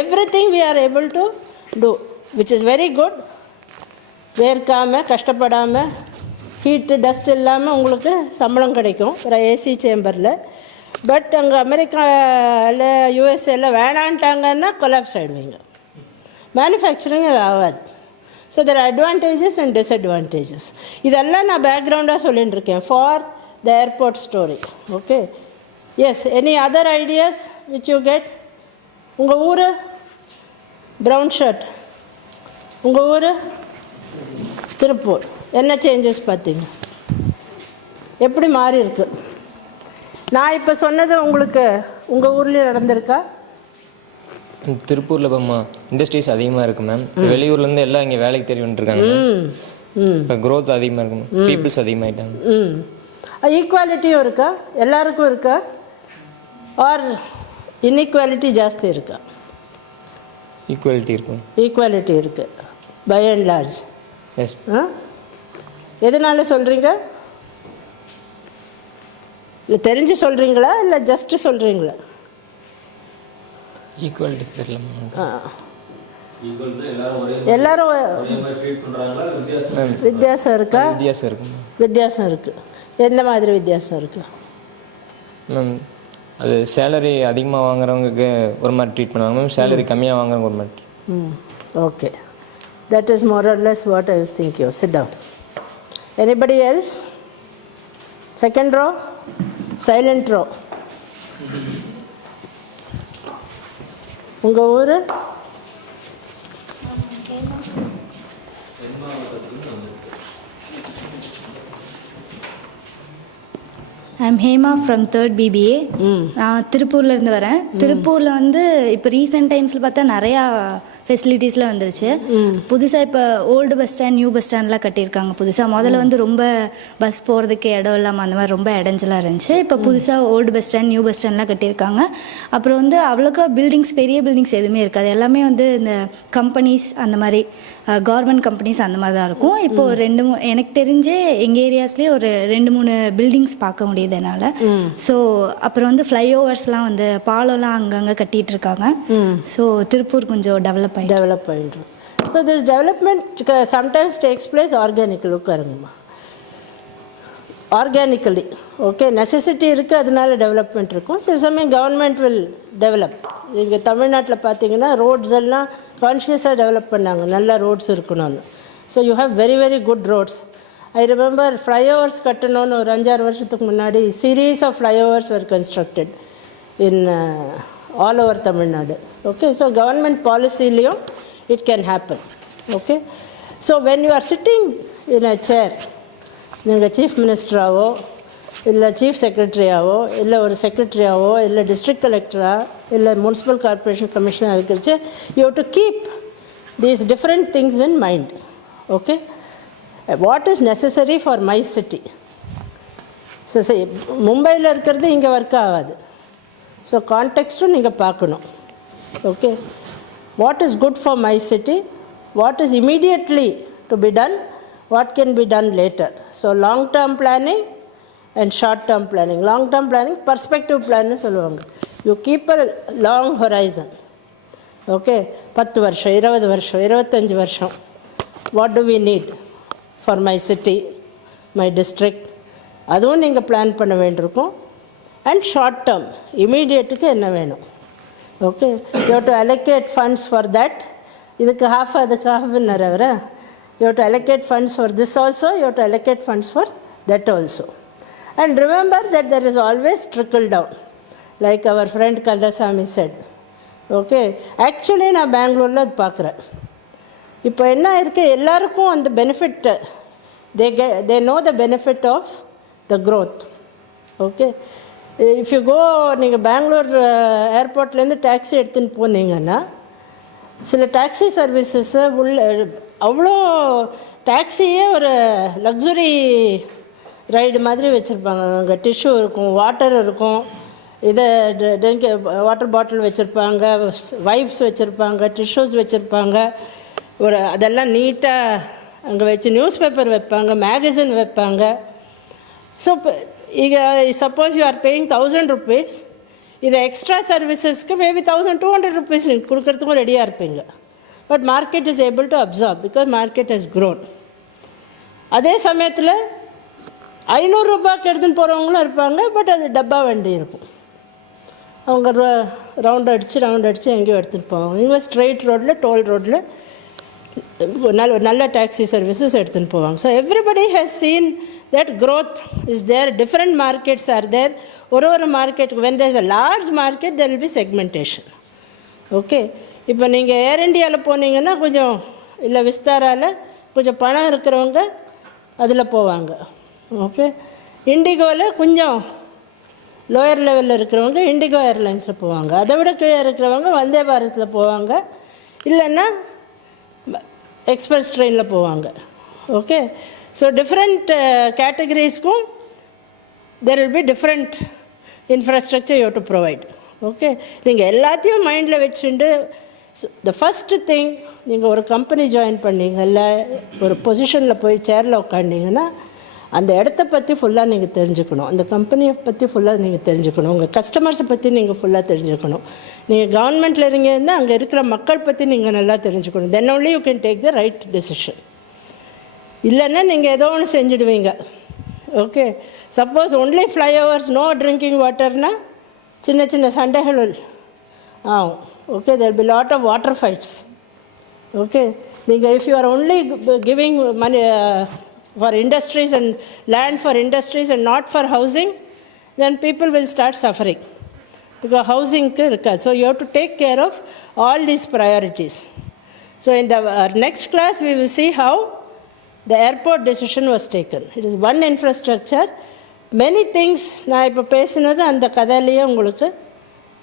Everything we are able to do, which is very good. வேர்க்காமல் கஷ்டப்படாமல் heat dust இல்லாமல் உங்களுக்கு சம்பளம் கிடைக்கும் ஏசி சேம்பரில். பட் அங்கே அமெரிக்காவில் யூஎஸ்ஏல வேணான்ட்டாங்கன்னா கொலாப்ஸ் ஆகிடுவீங்க. மேனுஃபேக்சரிங் அது ஆகாது. So there advantages and disadvantages. இதெல்லாம் நான் பேக்ரவுண்டாக சொல்லிட்டு இருக்கேன் for the airport story. Okay, yes, any other ideas which you get? உங்கள் ஊர் ப்ரௌன் ஷர்ட், உங்கள் ஊர் திருப்பூர், என்ன சேஞ்சஸ் பார்த்தீங்க? எப்படி மாறி இருக்கு? நான் இப்போ சொன்னது உங்களுக்கு உங்கள் ஊர்லேயே நடந்திருக்கா? திருப்பூரில் இப்போ இண்டஸ்ட்ரீஸ் அதிகமாக இருக்குது மேம். வெளியூர்லேருந்து எல்லாம் இங்கே வேலைக்கு தேடி வந்துருக்காங்க. இப்போ க்ரோத் அதிகமாக இருக்கும், பீப்புள்ஸ் அதிகமாகிட்டாங்க. ஈக்குவாலிட்டியும் இருக்கா? எல்லாருக்கும் இருக்கா? ஆர் இன்இக்வாலிட்டி ஜாஸ்தி இருக்கா? ஈக்குவாலிட்டி இருக்கும். ஈக்குவாலிட்டி இருக்குது பை அண்ட் லார்ஜ். எஸ். எதனால சொல்கிறீங்க? இல்லை தெரிஞ்சு சொல்கிறீங்களா இல்லை ஜஸ்ட்டு சொல்கிறீங்களா? ஈக்குவாலிட்டி தெரியல. எல்லாரும் வித்தியாசம் இருக்கா? வித்தியாசம் இருக்கும். வித்தியாசம் இருக்குது. எந்த மாதிரி வித்தியாசம் இருக்குது மேம்? அது சேலரி அதிகமாக வாங்குறவங்களுக்கு ஒரு மாதிரி ட்ரீட் பண்ணுவாங்க மேம், சேலரி கம்மியாக வாங்குறவங்க ஒரு மாதிரி. Okay, that is more or less what I was thinking. Sit down. Anybody else? Second row, silent row. உங்கள் ஊர்? I'm Hema from 3rd BBA. நான் திருப்பூர்லேருந்து வரேன். திருப்பூரில் வந்து இப்போ ரீசெண்ட் டைம்ஸில் பார்த்தா நிறையா ஃபெசிலிட்டிஸ்லாம் வந்துருச்சு. புதுசாக இப்போ old bus stand, new bus ஸ்டாண்ட்லாம் கட்டியிருக்காங்க புதுசாக. முதல்ல வந்து ரொம்ப பஸ் போகிறதுக்கு இடம் இல்லாமல் அந்த மாதிரி ரொம்ப இடைஞ்சலாக இருந்துச்சு. இப்போ புதுசாக old bus stand, new bus ஸ்டாண்ட்லாம் கட்டியிருக்காங்க. அப்புறம் வந்து அவ்வளோக்கா பில்டிங்ஸ், பெரிய பில்டிங்ஸ் எதுவுமே இருக்காது. எல்லாமே வந்து இந்த கம்பெனிஸ், அந்த மாதிரி கவர்மெண்ட் கம்பெனிஸ் அந்த மாதிரி தான் இருக்கும். இப்போது எனக்கு தெரிஞ்சே எங்கள் ஏரியாஸ்லேயே ஒரு 2-3 பில்டிங்ஸ் பார்க்க முடியுது என்னால். ஸோ அப்புறம் வந்து ஃப்ளைஓவர்ஸ்லாம் வந்து பாலம்லாம் அங்கங்கே கட்டிகிட்டு இருக்காங்க. ஸோ திருப்பூர் கொஞ்சம் டெவலப் ஆகிடும். So this development sometimes takes place organical. உட்காருங்கம்மா. ஆர்கானிக்கலி ஓகே, நெசசிட்டி இருக்குது, அதனால டெவலப்மெண்ட் இருக்கும். சில சமயம் கவர்மெண்ட் வில் டெவலப். இங்கே தமிழ்நாட்டில் பார்த்தீங்கன்னா ரோட்ஸ் எல்லாம் கான்ஷியஸாக டெவலப் பண்ணாங்க, நல்ல ரோட்ஸ் இருக்கணும்னு. So you have very very good roads. I remember flyovers கட்டணும்னு ஒரு 5-6 வருஷத்துக்கு முன்னாடி series of flyovers were constructed in all over Tamil Nadu. Okay, so government பாலிசிலையும் it can happen. Okay, so when you are sitting in a chair, நீங்கள் chief மினிஸ்டராகவோ இல்லை chief செக்ரட்டரியாவோ இல்லை ஒரு செக்ரட்டரியாவோ இல்லை டிஸ்ட்ரிக்ட் கலெக்டராக இல்லை முனிசிபல் கார்பரேஷன் கமிஷனர் இருக்கிறச்சு, you have to keep these different things in mind. Okay, what is necessary for my city? So மும்பையில் இருக்கிறது இங்கே ஒர்க் ஆகாது. ஸோ கான்டெக்ஸ்ட்டும் நீங்கள் பார்க்கணும். Okay, what is good for my city, what is immediately to be done, what can be done later. So long term planning and short term planning. Long term planning perspective plan nu solluvaanga. You keep a long horizon. Okay, 10 varsham, 20 varsham, 25 varsham, what do we need for my city, my district, aduvum neenga plan panna vendirukum. And short term, immediate ku enna venum. Okay, you have to allocate funds for that. Idukku half adukku half nnaravara. You have to allocate funds for this also, you have to allocate funds for that also. And remember that there is always trickle down, like our friend Kandasamy said. Okay, actually நான் பெங்களூரில் அது பார்க்குறேன். இப்போ என்ன இருக்குது, எல்லாருக்கும் அந்த benefit, they know the benefit of the growth. Okay, if you go, நீங்கள் பெங்களூர் ஏர்போர்ட்லேருந்து டாக்ஸி எடுத்துன்னு போனீங்கன்னா சில டாக்ஸி சர்வீசஸ்ஸு அவ்வளோ டாக்ஸியே ஒரு லக்ஸுரி ரைடு மாதிரி வச்சுருப்பாங்க. அங்கே டிஷ்யூ இருக்கும், வாட்டர் இருக்கும், இதை ட்ரிங்க் வாட்டர் பாட்டில் வச்சுருப்பாங்க, வைப்ஸ் வச்சுருப்பாங்க, டிஷ்யூஸ் வச்சுருப்பாங்க. அதெல்லாம் நீட்டாக அங்கே வச்சு நியூஸ் பேப்பர் வைப்பாங்க, மேகசின் வைப்பாங்க. ஸோ ಈಗ suppose you are paying 1000 rupees, இது எக்ஸ்ட்ரா சர்வீசஸ்க்கு மேபி 1200 rupees நீங்கள் கொடுக்கறதுக்கும் ரெடியாக இருப்பீங்க. But market is able to absorb because market has grown. அதே சமயத்தில் 500 ரூபாய்க்கு எடுத்துன்னு போகிறவங்களும் இருப்பாங்க. பட் அது டப்பா வண்டி இருக்கும், அவங்க ரவுண்ட் அடித்து எங்கேயும் எடுத்துகிட்டு போவாங்க. இவங்க ஸ்ட்ரெயிட் ரோட்டில், டோல் ரோட்டில் நல்ல டாக்ஸி சர்வீசஸ் எடுத்துன்னு போவாங்க. So everybody has seen that growth is there. Different markets are there. ஒரு மார்க்கெட்டுக்கு when there is a large market there will be segmentation. Okay, இப்போ நீங்கள் ஏர் இண்டியாவில் போனீங்கன்னா கொஞ்சம், இல்லை விஸ்தாராவில் கொஞ்சம் பணம் இருக்கிறவங்க அதில் போவாங்க. ஓகே, இண்டிகோவில் கொஞ்சம் லோயர் லெவலில் இருக்கிறவங்க இண்டிகோ ஏர்லைன்ஸில் போவாங்க. அதை விட கீழே இருக்கிறவங்க வந்தே பாரத்தில் போவாங்க, இல்லைன்னா எக்ஸ்பிரஸ் ட்ரெயினில் போவாங்க. ஓகே, ஸோ டிஃப்ரெண்ட் கேட்டகரிஸ்க்கும் there will be different infrastructure you to provide. Okay, நீங்கள் எல்லாத்தையும் மைண்டில் வச்சுட்டு த ஃபஸ்ட்டு திங், நீங்கள் ஒரு கம்பெனி ஜாயின் பண்ணீங்கல்ல, ஒரு பொசிஷனில் போய் சேரில் உட்காண்டிங்கன்னா அந்த இடத்த பற்றி ஃபுல்லாக நீங்கள் தெரிஞ்சுக்கணும், அந்த கம்பெனியை பற்றி ஃபுல்லாக நீங்கள் தெரிஞ்சுக்கணும், உங்கள் கஸ்டமர்ஸை பற்றி நீங்கள் ஃபுல்லாக தெரிஞ்சுக்கணும். நீங்கள் கவர்மெண்ட்டில் இருந்தீங்கன்னா அங்கே இருக்கிற மக்கள் பற்றி நீங்கள் நல்லா தெரிஞ்சுக்கணும். Then only you can take the right decision. இல்லைன்னா நீங்கள் ஏதோ ஒன்று செஞ்சுடுவீங்க. Okay, suppose only flyovers, no drinking வாட்டர்னால் சின்ன சண்டைகள் ஆகும். Okay, there will be lot of water fights. Okay, if you are only giving money for industries and land for industries and not for housing, then people will start suffering because housing irukad. So you have to take care of all these priorities. So in our next class we will see how the airport decision was taken. It is one infrastructure, many things. நான் இப்போ பேசினது அந்த கதையிலேயே உங்களுக்கு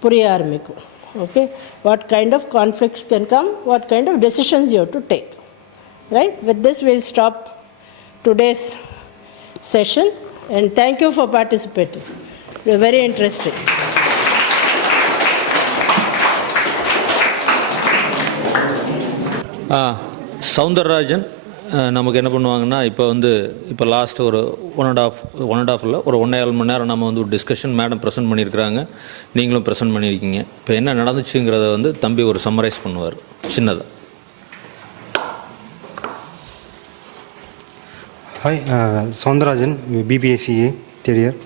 புரிய ஆரம்பிக்கும். Okay, what kind of conflicts can come, what kind of decisions you have to take. Right, with this we'll stop today's session and thank you for participating. It was very interesting. Soundararajan நமக்கு என்ன பண்ணுவாங்கன்னா, இப்போ last ஒரு one and half இல்லை, ஒரு 1.5 மணி நேரம் நம்ம ஒரு டிஸ்கஷன் மேடம் ப்ரெசென்ட் பண்ணியிருக்கிறாங்க, நீங்களும் ப்ரெசென்ட் பண்ணியிருக்கீங்க. இப்போ என்ன நடந்துச்சுங்கிறத தம்பி ஒரு சம்மரைஸ் பண்ணுவார் சின்னதாக. ஹாய், சவுந்தரராஜன், பிபிஎஸ்சிஏ தெரியர்.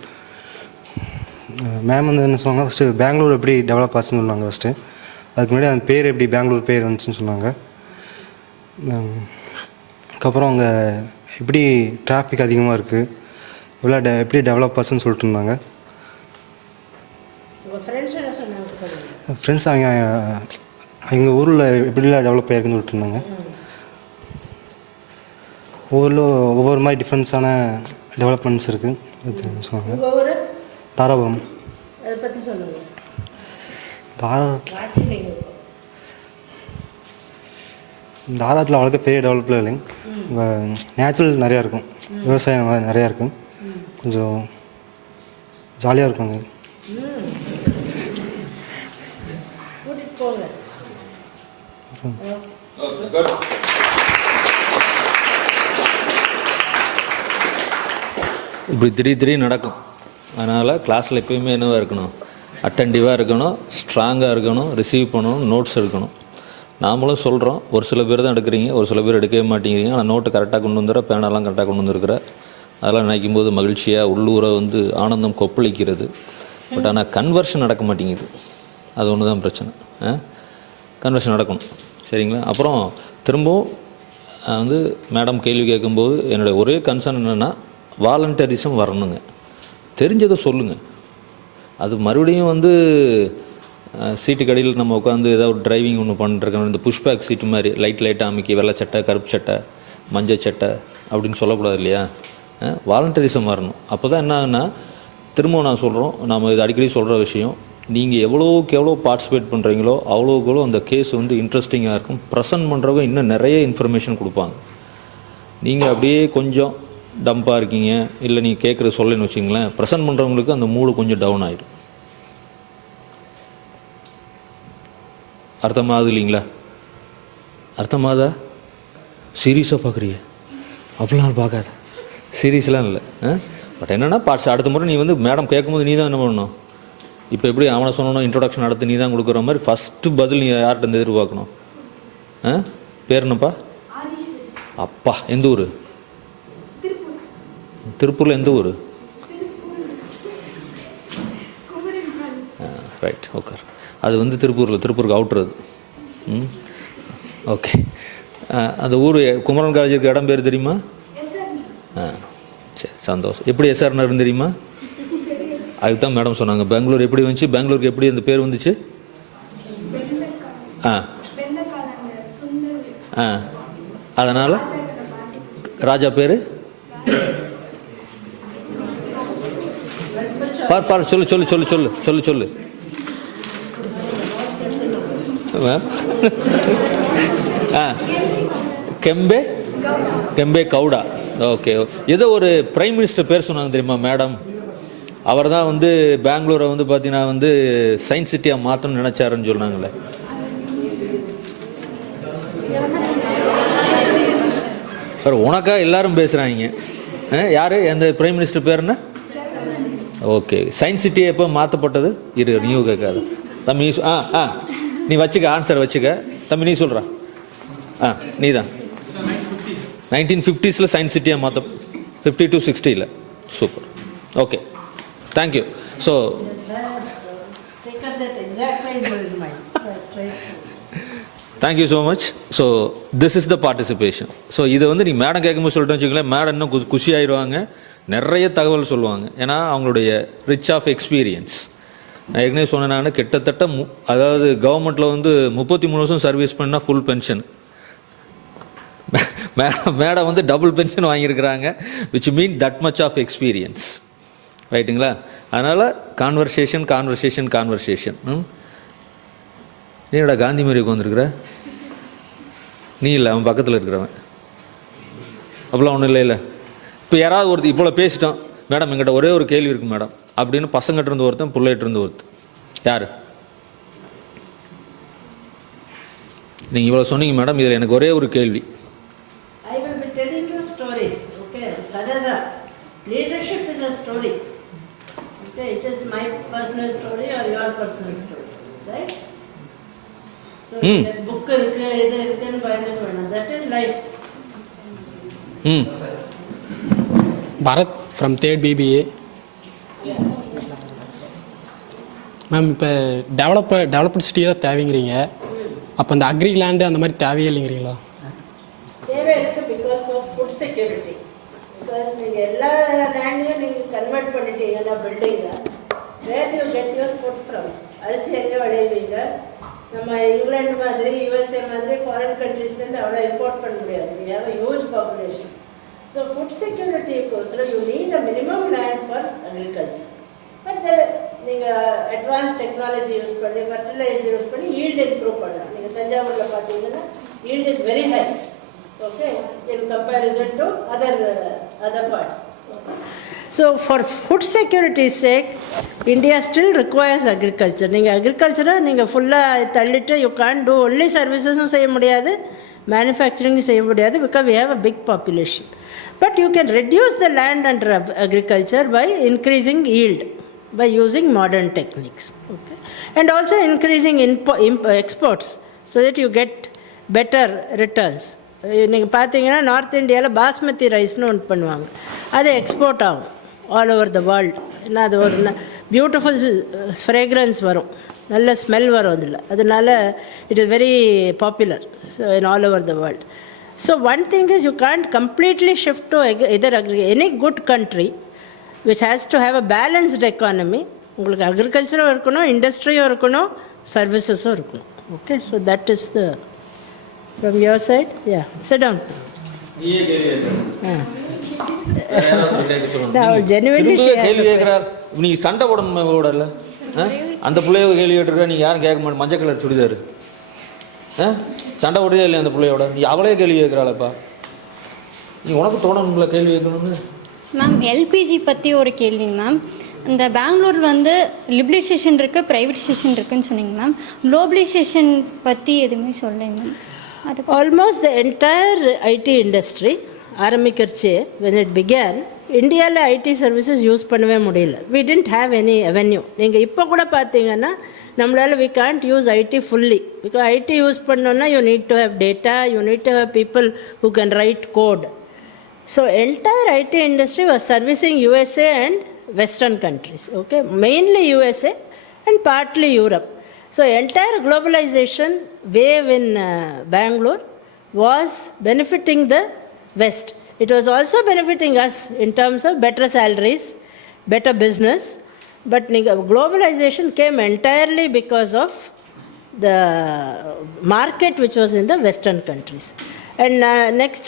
மேம் என்ன சொன்னாங்க, ஃபஸ்ட்டு பெங்களூர் எப்படி டெவலப் ஆச்சுன்னு சொன்னாங்க. ஃபஸ்ட்டு அதுக்கு முன்னாடி அந்த பேர் எப்படி பெங்களூர் பேர் வந்துச்சுன்னு சொன்னாங்க. அதுக்கப்புறம் அங்கே எப்படி டிராஃபிக் அதிகமாக இருக்குது, எப்படி டெவலப் ஆச்சுன்னு சொல்லிட்டு இருந்தாங்க. ஃப்ரெண்ட்ஸ் எங்கள் ஊரில் எப்படிலாம் டெவலப் ஆகிருக்குன்னு சொல்லிட்டு இருந்தாங்க. ஒவ்வொரு ஒவ்வொரு மாதிரி டிஃப்ரெண்ட்ஸான டெவலப்மெண்ட்ஸ் இருக்குது சொன்னாங்க. தாராபுரம். தாராத்தில் அவ்வளோக்கா பெரிய டெவலப்லாம் இல்லைங்க. நேச்சுரல் நிறையா இருக்கும், விவசாயம் நிறையா இருக்கும், கொஞ்சம் ஜாலியாக இருக்குங்க. இப்படி திடீர் நடக்கும். அதனால் கிளாஸில் எப்போயுமே என்னவாக இருக்கணும், அட்டென்டிவாக இருக்கணும், ஸ்ட்ராங்காக இருக்கணும், ரிசீவ் பண்ணணும், நோட்ஸ் எடுக்கணும். நாமளும் சொல்கிறோம், ஒரு சில பேர் தான் எடுக்கிறீங்க, ஒரு சில பேர் எடுக்கவே மாட்டேங்கிறீங்க. ஆனால் நோட்டு கரெக்டாக கொண்டு வந்துடுற, பேனெல்லாம் கரெக்டாக கொண்டு வந்துருக்குற, அதெல்லாம் நினைக்கும் போது மகிழ்ச்சியாக உள்ளூரை ஆனந்தம் கொப்பளிக்கிறது. பட் ஆனால் கன்வர்ஷன் நடக்க மாட்டேங்குது, அது ஒன்று தான் பிரச்சனை. கன்வர்ஷன் நடக்கணும், சரிங்களா? அப்புறம் திரும்பவும் மேடம் கேள்வி கேட்கும்போது என்னுடைய ஒரே கன்சர்ன் என்னென்னா, வாலண்டரிசம் வரணுங்க. தெரிஞ்சதை சொல்லுங்கள். அது மறுபடியும் சீட்டு கடையில் நம்ம உட்காந்து ஏதாவது டிரைவிங் ஒன்று பண்ணிட்டுருக்கோம், இந்த புஷ்பேக் சீட்டு மாதிரி லைட்டாக அமைக்கி வெள்ளை சட்டை, கருப்பு சட்டை, மஞ்சள் சட்டை அப்படின்னு சொல்லக்கூடாது இல்லையா? வாலண்டரிசம் வரணும். அப்போ தான் என்ன ஆகுன்னா, திரும்பவும் நான் சொல்கிறோம், நம்ம இது அடிக்கடி சொல்கிற விஷயம், நீங்கள் எவ்வளோக்கு எவ்வளோ பார்ட்டிசிபேட் பண்ணுறீங்களோ அவ்வளோக்கு எவ்வளோ அந்த கேஸ் வந்து இன்ட்ரெஸ்டிங்காக இருக்கும். ப்ரெசன்ட் பண்ணுறவங்க இன்னும் நிறைய இன்ஃபர்மேஷன் கொடுப்பாங்க. நீங்கள் அப்படியே கொஞ்சம் டம்பாக இருக்கீங்க, இல்லை நீங்கள் கேட்குற சொல்லன்னு வச்சிங்களேன், ப்ரெசன்ட் பண்ணுறவங்களுக்கு அந்த மூடு கொஞ்சம் டவுன் ஆகிடும். அர்த்தமாகுது இல்லைங்களா? அர்த்தமாகுதா? சீரியஸாக பார்க்குறிய? அப்படிலாம் பார்க்காத, சீரியஸ்லாம் இல்லை. பட் என்னென்னா பார்ட்ஸ் அடுத்த முறை நீ வந்து மேடம் கேட்கும்போது நீ தான் என்ன பண்ணணும். இப்போ எப்படி அவனை சொன்னோம் இன்ட்ரொடக்ஷன் நடத்து நீ தான் கொடுக்குற மாதிரி ஃபஸ்ட்டு பதில் நீ யார்கிட்ட எதிர்பார்க்கணும். பேர் என்னப்பா? அப்பா, எந்த ஊர்? திருப்பூரில் எந்த ஊர்? Right, okay. அது வந்து திருப்பூருக்கு அவுட்ரு அது. ஓகே. அந்த ஊர் குமரன் காலேஜ் இருக்க இடம் பேர் தெரியுமா? சரி, சந்தோஷம். எப்படி எஸ்ஆர் நகர்னு தெரியுமா? அதுக்கு தான் மேடம் சொன்னாங்க. பெங்களூர் எப்படி வந்துச்சு, பெங்களூருக்கு எப்படி அந்த பேர் வந்துச்சு? அதனால் ராஜா பேர் பார் சொல்லு சொல்லு சொல்லு சொல்லு சொல்லு சொல்லு கெம்பே கவுடா. ஓகே. ஏதோ ஒரு பிரைம் மினிஸ்டர் பேர் சொன்னாங்க தெரியுமா மேடம்? அவர் தான் வந்து பெங்களூரை வந்து பார்த்தீங்கன்னா வந்து சயின்ஸ் சிட்டியாக மாற்றணும்னு நினச்சாருன்னு சொன்னாங்களே. உனக்கா எல்லாரும் பேசுகிறாங்க. யார் எந்த பிரைம் மினிஸ்டர் பேர் என்ன? ஓகே. சயின்ஸ் சிட்டியை எப்போ மாற்றப்பட்டது? நீயும் கேட்காது தம்பி. நீ வச்சுக்க, ஆன்சர் வச்சுக்க தம்பி. நீ சொல்கிறா? நீ தான் 1950s சயின்ஸ் சிட்டியாக மாற்ற 50 to 60. Super. Okay, thank you. So thank you so much. So this is the participation. So இதை வந்து நீங்கள் மேடம் கேட்கும்போது சொல்லிட்டு வச்சுக்கோங்களேன், மேடம் இன்னும் குஷி ஆயிடுவாங்க, நிறைய தகவல் சொல்லுவாங்க. ஏன்னா அவங்களுடைய ரிச் ஆஃப் எக்ஸ்பீரியன்ஸ். நான் ஏற்கனவே சொன்னேன்னா கிட்டத்தட்ட அதாவது கவர்மெண்ட்டில் வந்து 33 வருஷம் சர்வீஸ் பண்ணால் ஃபுல் பென்ஷன். மேடம் வந்து டபுள் பென்ஷன் வாங்கியிருக்கிறாங்க, which mean that much of experience. ரைட்டுங்களா? அதனால் கான்வர்சேஷன். நீடா காந்தி மாதிரி உட்காந்துருக்குற? நீ இல்லை, அவன் பக்கத்தில் இருக்கிறவன். அப்படிலாம் ஒன்றும் இல்லை. இப்போ யாராவது ஒருத்தர் இவ்வளோ பேசிட்டோம் மேடம், எங்கிட்ட ஒரே ஒரு கேள்வி இருக்குது மேடம் அப்படின்னு பசங்கிட்ட இருந்து ஒருத்தன், பிள்ளைகிட்ட இருந்து ஒருத்தன். யார்? நீங்கள் இவ்வளோ சொன்னீங்க மேடம், இதில் எனக்கு ஒரே ஒரு கேள்வி. I will be telling you stories, okay? Kadada, leadership is a story, okay? It is my personal story or your personal story, right? So, book irukku, idu irukku bayandukku venam. That is life. Bharat from 3rd BBA. Ma'am, இப்போ developed city தான் தேவைங்கிறீங்க. அப்போ அந்த agri land அந்த மாதிரி தேவையே இல்லைங்கிறீங்களா? தேவை இருக்குது because of food security. Because நீங்கள் எல்லா லேண்டையும் நீங்கள் கன்வெர்ட் பண்ணிட்டீங்கன்னா பில்டிங்கை, where you get your food from? அரிசி எங்கே விளைவிங்க? நம்ம இங்கிலாந்து மாதிரி யூஎஸ்ஏ மாதிரி ஃபாரின் கண்ட்ரீஸ்லேருந்து அவ்வளோ இம்போர்ட் பண்ண முடியாது. We have a huge population. So food செக்யூரிட்டிக்கோசரம் you need a minimum land for agriculture. But நீங்கள் அட்வான்ஸ் டெக்னாலஜி யூஸ் பண்ணி, ஃபர்டிலைசர் யூஸ் பண்ணி ஈல்டு இம்ப்ரூவ் பண்ணலாம். நீங்கள் தஞ்சாவூரில் பார்த்தீங்கன்னா yield is very high, okay, in comparison to other parts. So for food security's sake, India still requires agriculture. நீங்கள் அக்ரிகல்ச்சரை நீங்கள் ஃபுல்லாக தள்ளிட்டு you can't do only services செய்ய முடியாது, manufacturing செய்ய முடியாது, because we have a big population. But you can reduce the land under agriculture by increasing yield, by using modern techniques, okay, and also increasing exports so that you get better returns. நீங்கள் பார்த்தீங்கன்னா north இந்தியாவில் பாஸ்மதி ரைஸ்னு ஒன்று பண்ணுவாங்க, அது export ஆகும் all over the world. ஏன்னா அது ஒரு பியூட்டிஃபுல் ஃப்ரேக்ரன்ஸ் வரும், நல்ல ஸ்மெல் வரும் அதில், அதனால it is very popular in all over the world. So one thing is you can't completely shift to any good country which has to have a balanced economy. உங்களுக்கு அக்ரிகல்ச்சரும் இருக்கணும், இண்டஸ்ட்ரியும் இருக்கணும், சர்வீசஸும் இருக்கணும். Okay, so that is the from your side. Yeah, sit down. நீ சண்டை போடணுமே ஓடல. அந்த பிள்ளைய கேள்வி கேட்டுருக்க நீங்கள் யாரும் கேட்க மாட்டேன். மஞ்சள் கலர் சுடிதார் சண்டை ஓடுதே இல்லையா அந்த பிள்ளையோட? நீ அவளே கேள்வி கேட்குறாளப்பா. நீ உனக்கு தோணணுங்களா கேள்வி கேட்கணும்னு? மேம் எல்பிஜி பற்றி ஒரு கேள்விங்க மேம். இந்த பெங்களூர் வந்து லிபரலைசேஷன் இருக்குது, ப்ரைவேட்டைசேஷன் இருக்குதுன்னு சொன்னீங்க மேம். குளோபலைசேஷன் பற்றி எதுவுமே சொல்லுங்க மேம். அது almost the entire IT industry ஆரம்பிக்கிறச்சு when it began, இந்தியாவில் ஐடி சர்வீசஸ் யூஸ் பண்ணவே முடியல. we didn't have any avenue. நீங்கள் இப்போ கூட பார்த்தீங்கன்னா நம்மளால் we can't use IT fully, because IT use பண்ணோன்னா you need to have data, you need to have people who can write code. So entire IT industry was servicing USA and Western countries, okay, mainly USA and partly Europe. So entire globalization wave in Bangalore was benefiting the West. It was also benefiting us in terms of better salaries, better business, but globalization came entirely because of the market which was in the Western countries. And next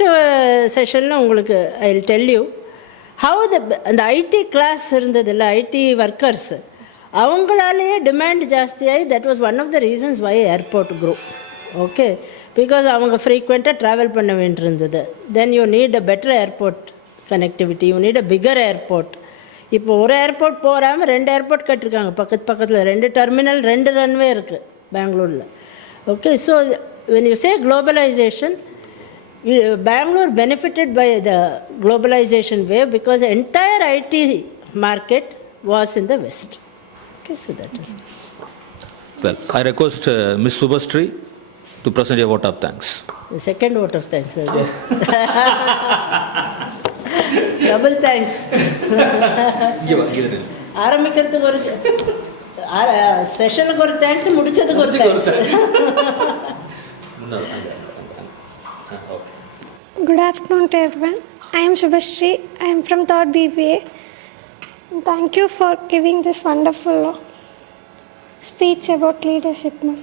session உங்களுக்கு I'll tell you how the IT class இருந்ததில்ல, IT workers அவங்களாலேயே demand ஜாஸ்தியாகி that was one of the reasons why airport grew. Okay, because அவங்க ஃப்ரீக்வெண்ட்டாக travel பண்ண வேண்டியிருந்தது. Then you need a better airport connectivity, you need a bigger airport. இப்போ ஒரு airport போகாமல் 2 ஏர்போர்ட் கட்டிருக்காங்க பக்கத்தில், 2 டெர்மினல், 2 ரன்வே இருக்குது பெங்களூரில். Okay, so when you say globalization, Bangalore benefited by the globalization wave because the entire IT market was in the West. Okay, so that is. Well, I request Ms. Subhasri to present a vote of thanks. The second vote of thanks. Double thanks. ஆரம்பிக்கிறதுக்கு ஒரு செஷனுக்கு ஒரு thanks, முடிச்சதுக்கு ஒரு thanks. Good afternoon to everyone. I am Subhasri. I am from 3rd BBA. Thank you for giving this wonderful speech about leadership, ma'am.